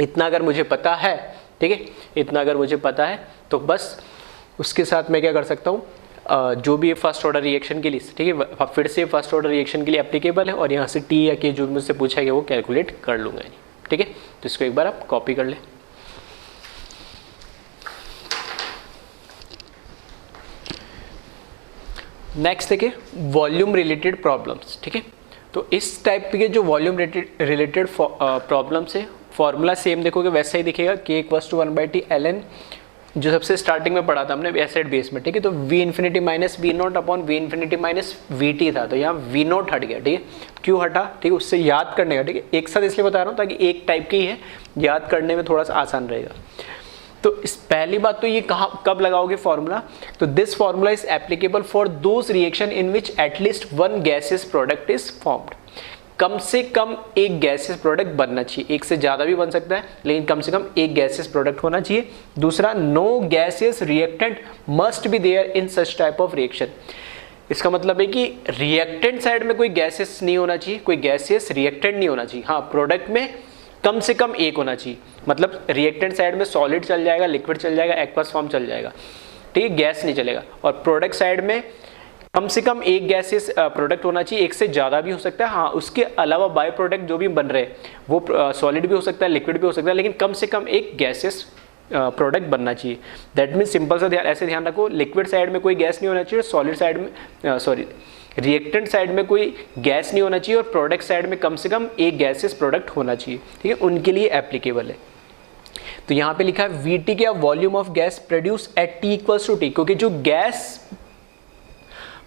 इतना अगर मुझे पता है, ठीक है, इतना अगर मुझे पता है तो बस उसके साथ मैं क्या कर सकता हूँ, जो भी फर्स्ट ऑर्डर रिएक्शन के लिए, ठीक है, फिर से फर्स्ट ऑर्डर रिएक्शन के लिए एप्लीकेबल है और यहाँ से T या K जो मुझसे पूछा गया वो कैलकुलेट कर लूँगा, ठीक है। तो इसको एक बार आप कॉपी कर लें। नेक्स्ट देखिए वॉल्यूम रिलेटेड प्रॉब्लम्स, ठीक है। तो इस टाइप के जो वॉल्यूम रिलेटेड प्रॉब्लम्स है, फॉर्मूला सेम देखोगे वैसा ही दिखेगा, K = 1/T ln, जो सबसे स्टार्टिंग में पढ़ा था हमने एसिड बेस में, ठीक है। तो V ∞ minus V0 upon V ∞ minus VT था, तो यहाँ V0 हट गया, ठीक है। क्यों हटा, ठीक है, उससे याद करने का, ठीक है, एक साथ इसलिए बता रहा हूँ ताकि एक टाइप की है, याद करने में थोड़ा सा आसान रहेगा। तो इस पहली बात तो ये कब लगाओगे फॉर्मूला, तो this formula is applicable for those reaction in which at least one gases product is formed. कम से कम एक गैसेस प्रोडक्ट बनना चाहिए, एक से ज्यादा भी बन सकता है लेकिन कम से कम एक गैसेस प्रोडक्ट होना चाहिए। दूसरा, no gases reactant must be there in such type of reaction. इसका मतलब है कि रिएक्टेंट साइड में कोई गैसेस नहीं होना चाहिए, कोई गैसेस रिएक्टेंट नहीं होना चाहिए। हाँ, प्रोडक्ट में कम से कम एक होना चाहिए, मतलब रिएक्टेंट साइड में सॉलिड चल जाएगा, लिक्विड चल जाएगा, एक्वस फॉर्म चल जाएगा, ठीक है, गैस नहीं चलेगा। और प्रोडक्ट साइड में कम से कम एक गैसेस प्रोडक्ट होना चाहिए, एक से ज़्यादा भी हो सकता है, हाँ उसके अलावा बाय प्रोडक्ट जो भी बन रहे हैं वो सॉलिड भी हो सकता है, लिक्विड भी हो सकता है, लेकिन कम से कम एक गैसेस प्रोडक्ट बनना चाहिए। दैट मीन्स सिंपल सा ऐसे ध्यान रखो, लिक्विड साइड में कोई गैस नहीं होना चाहिए, सॉलिड साइड में रिएक्टेंट साइड में कोई गैस नहीं होना चाहिए, और प्रोडक्ट साइड में कम से कम एक गैसेस प्रोडक्ट होना चाहिए, ठीक है, उनके लिए एप्लीकेबल है। तो यहाँ पे लिखा है वीटी क्या, volume of gas produce at T equals to T, क्योंकि जो गैस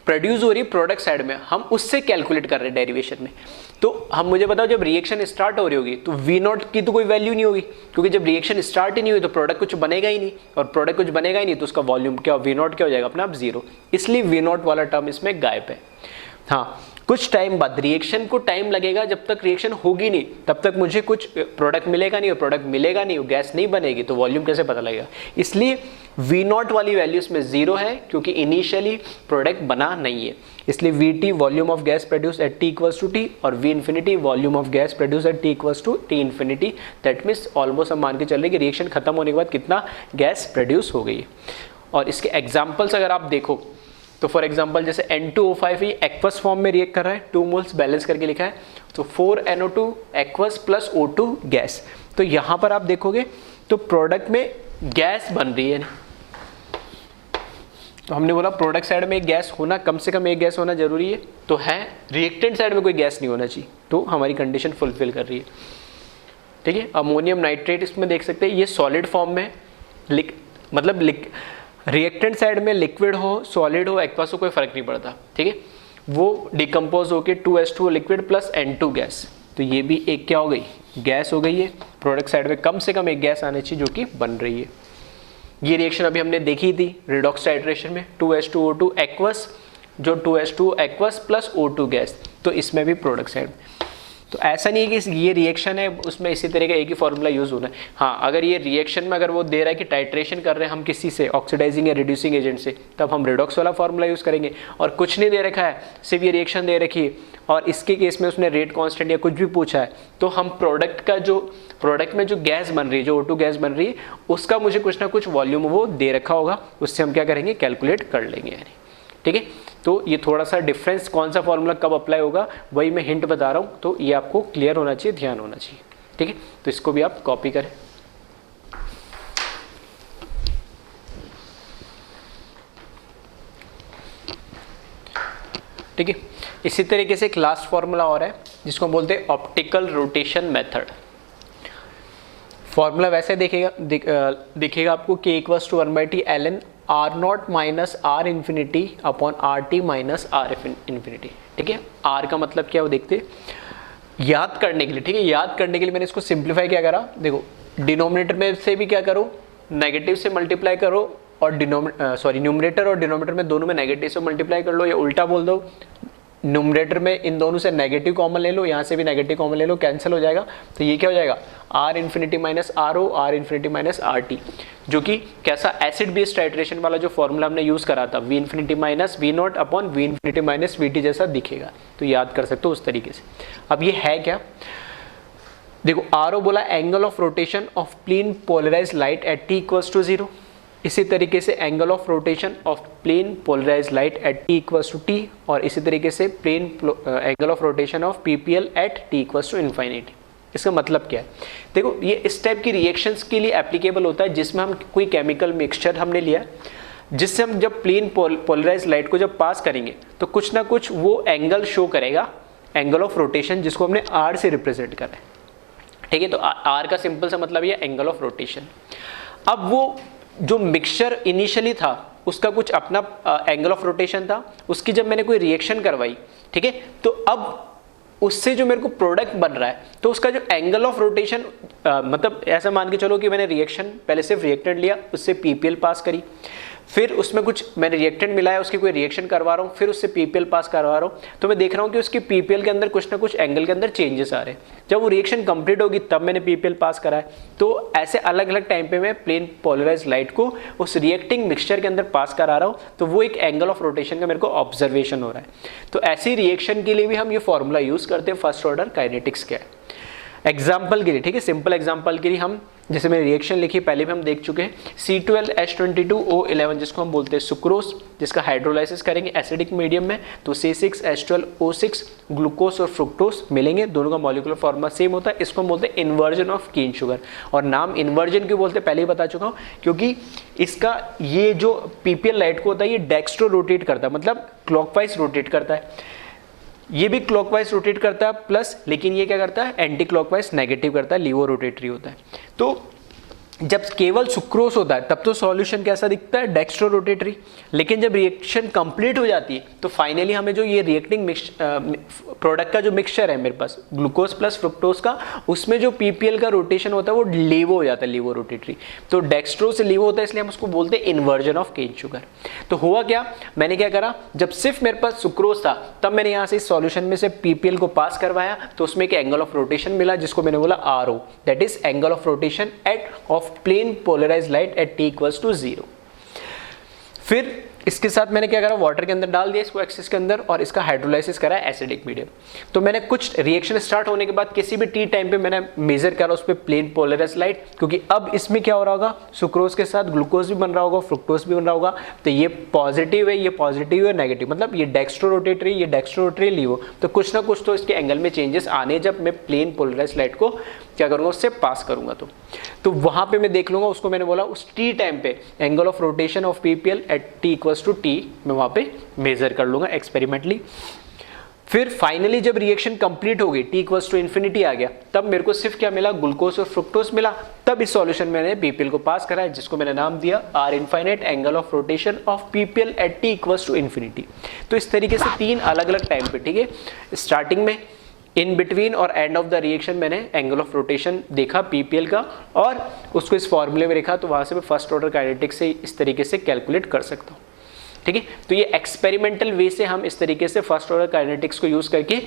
प्रोड्यूस हो रही है प्रोडक्ट साइड में हम उससे कैलकुलेट कर रहे हैं डेरिवेशन में। तो हम मुझे बताओ जब रिएक्शन स्टार्ट हो रही होगी तो वी नॉट की तो कोई वैल्यू नहीं होगी, क्योंकि जब रिएक्शन स्टार्ट ही नहीं हुई तो प्रोडक्ट कुछ बनेगा ही नहीं, और प्रोडक्ट कुछ बनेगा ही नहीं तो उसका वॉल्यूम क्या, वी नॉट क्या हो जाएगा अपना आप जीरो, इसलिए वी नॉट वाला टर्म इसमें गायब है। हाँ कुछ टाइम बाद रिएक्शन को टाइम लगेगा, जब तक रिएक्शन होगी नहीं तब तक मुझे कुछ प्रोडक्ट मिलेगा नहीं, और प्रोडक्ट मिलेगा नहीं, गैस नहीं बनेगी, तो वॉल्यूम कैसे पता लगेगा, इसलिए वी नॉट वाली वैल्यू इसमें जीरो है क्योंकि इनिशियली प्रोडक्ट बना नहीं है। इसलिए V T volume of gas produce at T equals to T, और V infinity volume of gas produce at T equals to T infinity. That means almost हम मान के चल रहे कि रिएक्शन खत्म होने के बाद कितना गैस प्रोड्यूस हो गई है। और इसके एग्जाम्पल्स अगर आप देखो तो फॉर एग्जांपल जैसे N2O5 ये एक्वस फॉर्म में रिएक्ट कर रहा है, 2 मोल्स बैलेंस करके लिखा है, तो 4NO2 aqueous plus O2 gas. तो यहाँ पर आप देखोगे तो प्रोडक्ट में गैस बन रही है, तो हमने बोला प्रोडक्ट साइड में एक गैस होना, कम से कम एक गैस होना जरूरी है, तो है रिएक्टेंट साइड में कोई गैस नहीं होना चाहिए, तो हमारी कंडीशन फुलफिल कर रही है, ठीक है। अमोनियम नाइट्रेट इसमें देख सकते हैं ये सॉलिड फॉर्म में, मतलब रिएक्टेंट साइड में लिक्विड हो सॉलिड हो एक्वस हो कोई फर्क नहीं पड़ता, ठीक है, वो डिकम्पोज होके 2H2O liquid plus N2 gas, तो ये भी एक क्या हो गई, गैस हो गई है। प्रोडक्ट साइड में कम से कम एक गैस आनी चाहिए जो कि बन रही है। ये रिएक्शन अभी हमने देखी थी रिडॉक्स टाइट्रेशन में, 2H2O2 एक्वस जो 2H2O aqueous plus O2 gas, तो इसमें भी प्रोडक्ट साइड। तो ऐसा नहीं है कि ये रिएक्शन है उसमें इसी तरह का एक ही फॉर्मूला यूज होना है। हाँ अगर ये रिएक्शन में अगर वो दे रहा है कि टाइट्रेशन कर रहे हैं हम किसी से ऑक्सीडाइजिंग या रिड्यूसिंग एजेंट से, तब हम रिडॉक्स वाला फॉर्मूला यूज करेंगे। और कुछ नहीं दे रखा है, सिर्फ ये रिएक्शन दे रखी है और इसके केस में उसने रेट कांस्टेंट या कुछ भी पूछा है, तो हम प्रोडक्ट में जो गैस बन रही है, जो O2 गैस बन रही है, उसका मुझे कुछ ना कुछ वॉल्यूम वो दे रखा होगा, उससे हम क्या करेंगे कैलकुलेट कर लेंगे यानी, ठीक है। तो ये थोड़ा सा डिफरेंस कौन सा फॉर्मूला कब अप्लाई होगा वही मैं हिंट बता रहा हूँ, तो ये आपको क्लियर होना चाहिए, ध्यान होना चाहिए, ठीक है। तो इसको भी आप कॉपी करें। ठीक है, इसी तरीके से एक लास्ट फॉर्मूला और है जिसको हम बोलते हैं ऑप्टिकल रोटेशन मेथड। फॉर्मूला वैसे दिखेगा आपको K equals to 1/T ln R0 minus R infinity upon RT minus R infinity, ठीक है। R का मतलब क्या है वो देखते याद करने के लिए, ठीक है। याद करने के लिए मैंने इसको सिंप्लीफाई क्या करा, देखो डिनोमिनेटर में से भी क्या करो नेगेटिव से मल्टीप्लाई करो, और न्यूमरेटर और डिनोमिनेटर में दोनों में नेगेटिव से मल्टीप्लाई कर लो, या उल्टा बोल दो न्यूमरेटर में इन दोनों से नेगेटिव कॉमन ले लो, यहाँ से भी नेगेटिव कॉमन ले लो, कैंसिल हो जाएगा। तो ये क्या हो जाएगा R infinity minus RO R infinity minus RT, जो कि कैसा एसिड बेस्ड टाइट्रेशन वाला जो फॉर्मूला हमने यूज करा था V infinity minus V not upon V infinity minus VT जैसा दिखेगा, तो याद कर सकते हो उस तरीके से। अब ये है क्या, देखो RO बोला angle of rotation of plane polarised light at T equals to 0, इसी तरीके से angle of rotation of plane polarised light at T equals to T, और इसी तरीके से plane angle of rotation of PPL at T equals to infinity. इसका मतलब क्या है, देखो ये इस टाइप की रिएक्शंस के लिए एप्लीकेबल होता है जिसमें हम कोई केमिकल मिक्सचर हमने लिया, जिससे हम जब प्लेन पोलराइज्ड लाइट को जब पास करेंगे तो कुछ ना कुछ वो एंगल शो करेगा, एंगल ऑफ रोटेशन, जिसको हमने R से रिप्रेजेंट करा है, ठीक है। तो R का सिंपल सा मतलब ये एंगल ऑफ रोटेशन। अब वो जो मिक्सचर इनिशियली था उसका कुछ अपना एंगल ऑफ रोटेशन था, उसकी जब मैंने कोई रिएक्शन करवाई, ठीक है, तो अब उससे जो मेरे को प्रोडक्ट बन रहा है तो उसका जो एंगल ऑफ रोटेशन मतलब ऐसा मान के चलो कि मैंने रिएक्शन पहले सिर्फ रिएक्टेंट लिया, उससे PPL पास करी, फिर उसमें कुछ मैंने रिएक्टेंट मिलाया, उसकी कोई रिएक्शन करवा रहा हूँ, फिर उससे PPL पास करवा रहा हूँ, तो मैं देख रहा हूँ कि उसकी PPL के अंदर कुछ ना कुछ एंगल के अंदर चेंजेस आ रहे हैं। जब वो रिएक्शन कंप्लीट होगी तब मैंने PPL पास करा है। तो ऐसे अलग अलग टाइम पे मैं प्लेन पोलराइज्ड लाइट को उस रिएक्टिंग मिक्सचर के अंदर पास करा रहा हूँ, तो वो एक एंगल ऑफ रोटेशन का मेरे को ऑब्जर्वेशन हो रहा है। तो ऐसी रिएक्शन के लिए भी हम ये फॉर्मूला यूज करते हैं फर्स्ट ऑर्डर काइनेटिक्स का। एग्जाम्पल के लिए, ठीक है, सिंपल एग्जाम्पल के लिए हम जैसे मैंने रिएक्शन लिखी पहले भी हम देख चुके हैं, C12H22O11 जिसको हम बोलते हैं सुक्रोज, जिसका हाइड्रोलाइसिस करेंगे एसिडिक मीडियम में तो C6H12O6 ग्लूकोज और फ्रुक्टोज मिलेंगे, दोनों का मॉलिक्यूलर फॉर्मूला सेम होता है। इसको हम बोलते हैं इन्वर्जन ऑफ कीन शुगर। और नाम इन्वर्जन क्यों बोलते हैं पहले ही बता चुका हूँ, क्योंकि इसका ये जो PPL लाइट को होता है ये डेक्स्ट्रो रोटेट करता है, मतलब क्लॉकवाइज रोटेट करता है। ये भी क्लॉकवाइज रोटेट करता है प्लस, लेकिन ये क्या करता है एंटी क्लॉकवाइज नेगेटिव करता है, लीवो रोटेटरी होता है। तो जब केवल सुक्रोज होता है तब तो सॉल्यूशन कैसा दिखता है, डेक्स्ट्रो रोटेटरी। लेकिन जब रिएक्शन कंप्लीट हो जाती है तो फाइनली हमें जो ये रिएक्टिंग प्रोडक्ट का जो मिक्सचर है मेरे पास ग्लूकोज प्लस फ्रुक्टोज का, उसमें जो PPL का रोटेशन होता है वो लीवो हो जाता है, लीवो रोटेटरी। तो डेक्स्ट्रो से लीवो होता है इसलिए हम उसको बोलते हैं इन्वर्जन ऑफ केन शुगर। तो हुआ क्या, मैंने क्या करा, जब सिर्फ मेरे पास सुक्रोज था तब मैंने यहाँ से इस सॉल्यूशन में से PPL को पास करवाया तो उसमें एक एंगल ऑफ रोटेशन मिला जिसको मैंने बोला RO, that is angle of rotation at of plane polarised light at t equals to 0। फिर इसके साथ मैंने क्या करा, वाटर के अंदर डाल दिया इसको एक्सिस के अंदर और इसका हाइड्रोलाइसिस करा एसिडिक मीडियम। तो मैंने कुछ रिएक्शन स्टार्ट होने के बाद किसी भी टी टाइम पे मैंने मेजर करा उस पर प्लेन पोलराइज्ड लाइट, क्योंकि अब इसमें क्या हो रहा होगा, सुक्रोज के साथ ग्लूकोज भी बन रहा होगा, फ्रुक्टोज भी बन रहा होगा। तो ये पॉजिटिव है, ये पॉजिटिव है, नेगेटिव, मतलब ये डेक्स्ट्रो रोटेटरी, ये डेक्स्ट्रो रोटेटरी लीवो। तो कुछ ना कुछ तो इसके एंगल में चेंजेस आने जब मैं प्लेन पोलराइज्ड लाइट को क्या करूंगा, उससे पास करूंगा। तो वहां पे मैं देख लूंगा, उसको मैंने बोला उस टी टाइम पे angle of rotation of PPL at t equals to t मैं वहां पे मेजर कर लूंगा एक्सपेरिमेंटली। फिर फाइनली जब रिएक्शन कंप्लीट हो गई, t इक्वल्स टू इन्फिनिटी आ गया, तब मेरे को सिर्फ क्या मिला, ग्लूकोज और फ्रुक्टोज मिला। तब इस सॉल्यूशन मैंने PPL को पास कराया जिसको मैंने नाम दिया R infinite angle of rotation of PPL at t equals to infinity. तो इस तरीके से तीन अलग अलग टाइम पे, ठीक है, स्टार्टिंग में, इन बिटवीन और एंड ऑफ द रिएक्शन मैंने एंगल ऑफ रोटेशन देखा PPL का और उसको इस फॉर्मूले में लिखा। तो वहां से मैं फर्स्ट ऑर्डर काइनेटिक्स से इस तरीके से कैलकुलेट कर सकता हूँ, ठीक है। तो ये एक्सपेरिमेंटल वे से हम इस तरीके से फर्स्ट ऑर्डर काइनेटिक्स को यूज करके,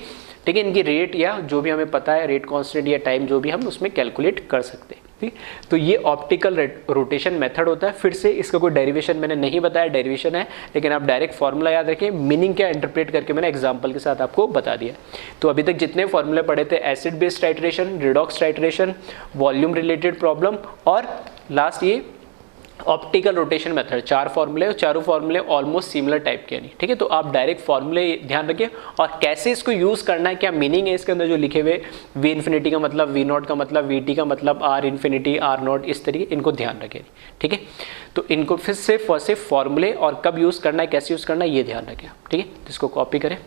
ठीक है, इनकी रेट या जो भी हमें पता है रेट कांस्टेंट या टाइम जो भी हम उसमें कैलकुलेट कर सकते हैं, ठीक। तो ये ऑप्टिकल रोटेशन मेथड होता है। फिर से इसका कोई डेरिवेशन मैंने नहीं बताया, डेरिवेशन है, लेकिन आप डायरेक्ट फॉर्मूला याद रखें, मीनिंग क्या इंटरप्रेट करके मैंने एग्जांपल के साथ आपको बता दिया। तो अभी तक जितने फॉर्मूले पढ़े थे, acid based titration, redox titration, volume related problem और लास्ट ये ऑप्टिकल रोटेशन मेथड, चार फॉर्मूले और चारों फॉर्मूले ऑलमोस्ट सिमिलर टाइप के नहीं, ठीक है। तो आप डायरेक्ट फॉर्मूले ध्यान रखिए और कैसे इसको यूज करना है, क्या मीनिंग है इसके अंदर जो लिखे हुए, V इन्फिनिटी का मतलब, V नॉट का मतलब, VT का मतलब, R इन्फिनिटी, R नॉट, इस तरीके इनको ध्यान रखें, ठीक है। तो इनको फिर सिर्फ और सिर्फ फॉर्मूले और कब यूज करना है, कैसे यूज करना है, ये ध्यान रखें, ठीक है। तो इसको कॉपी करें।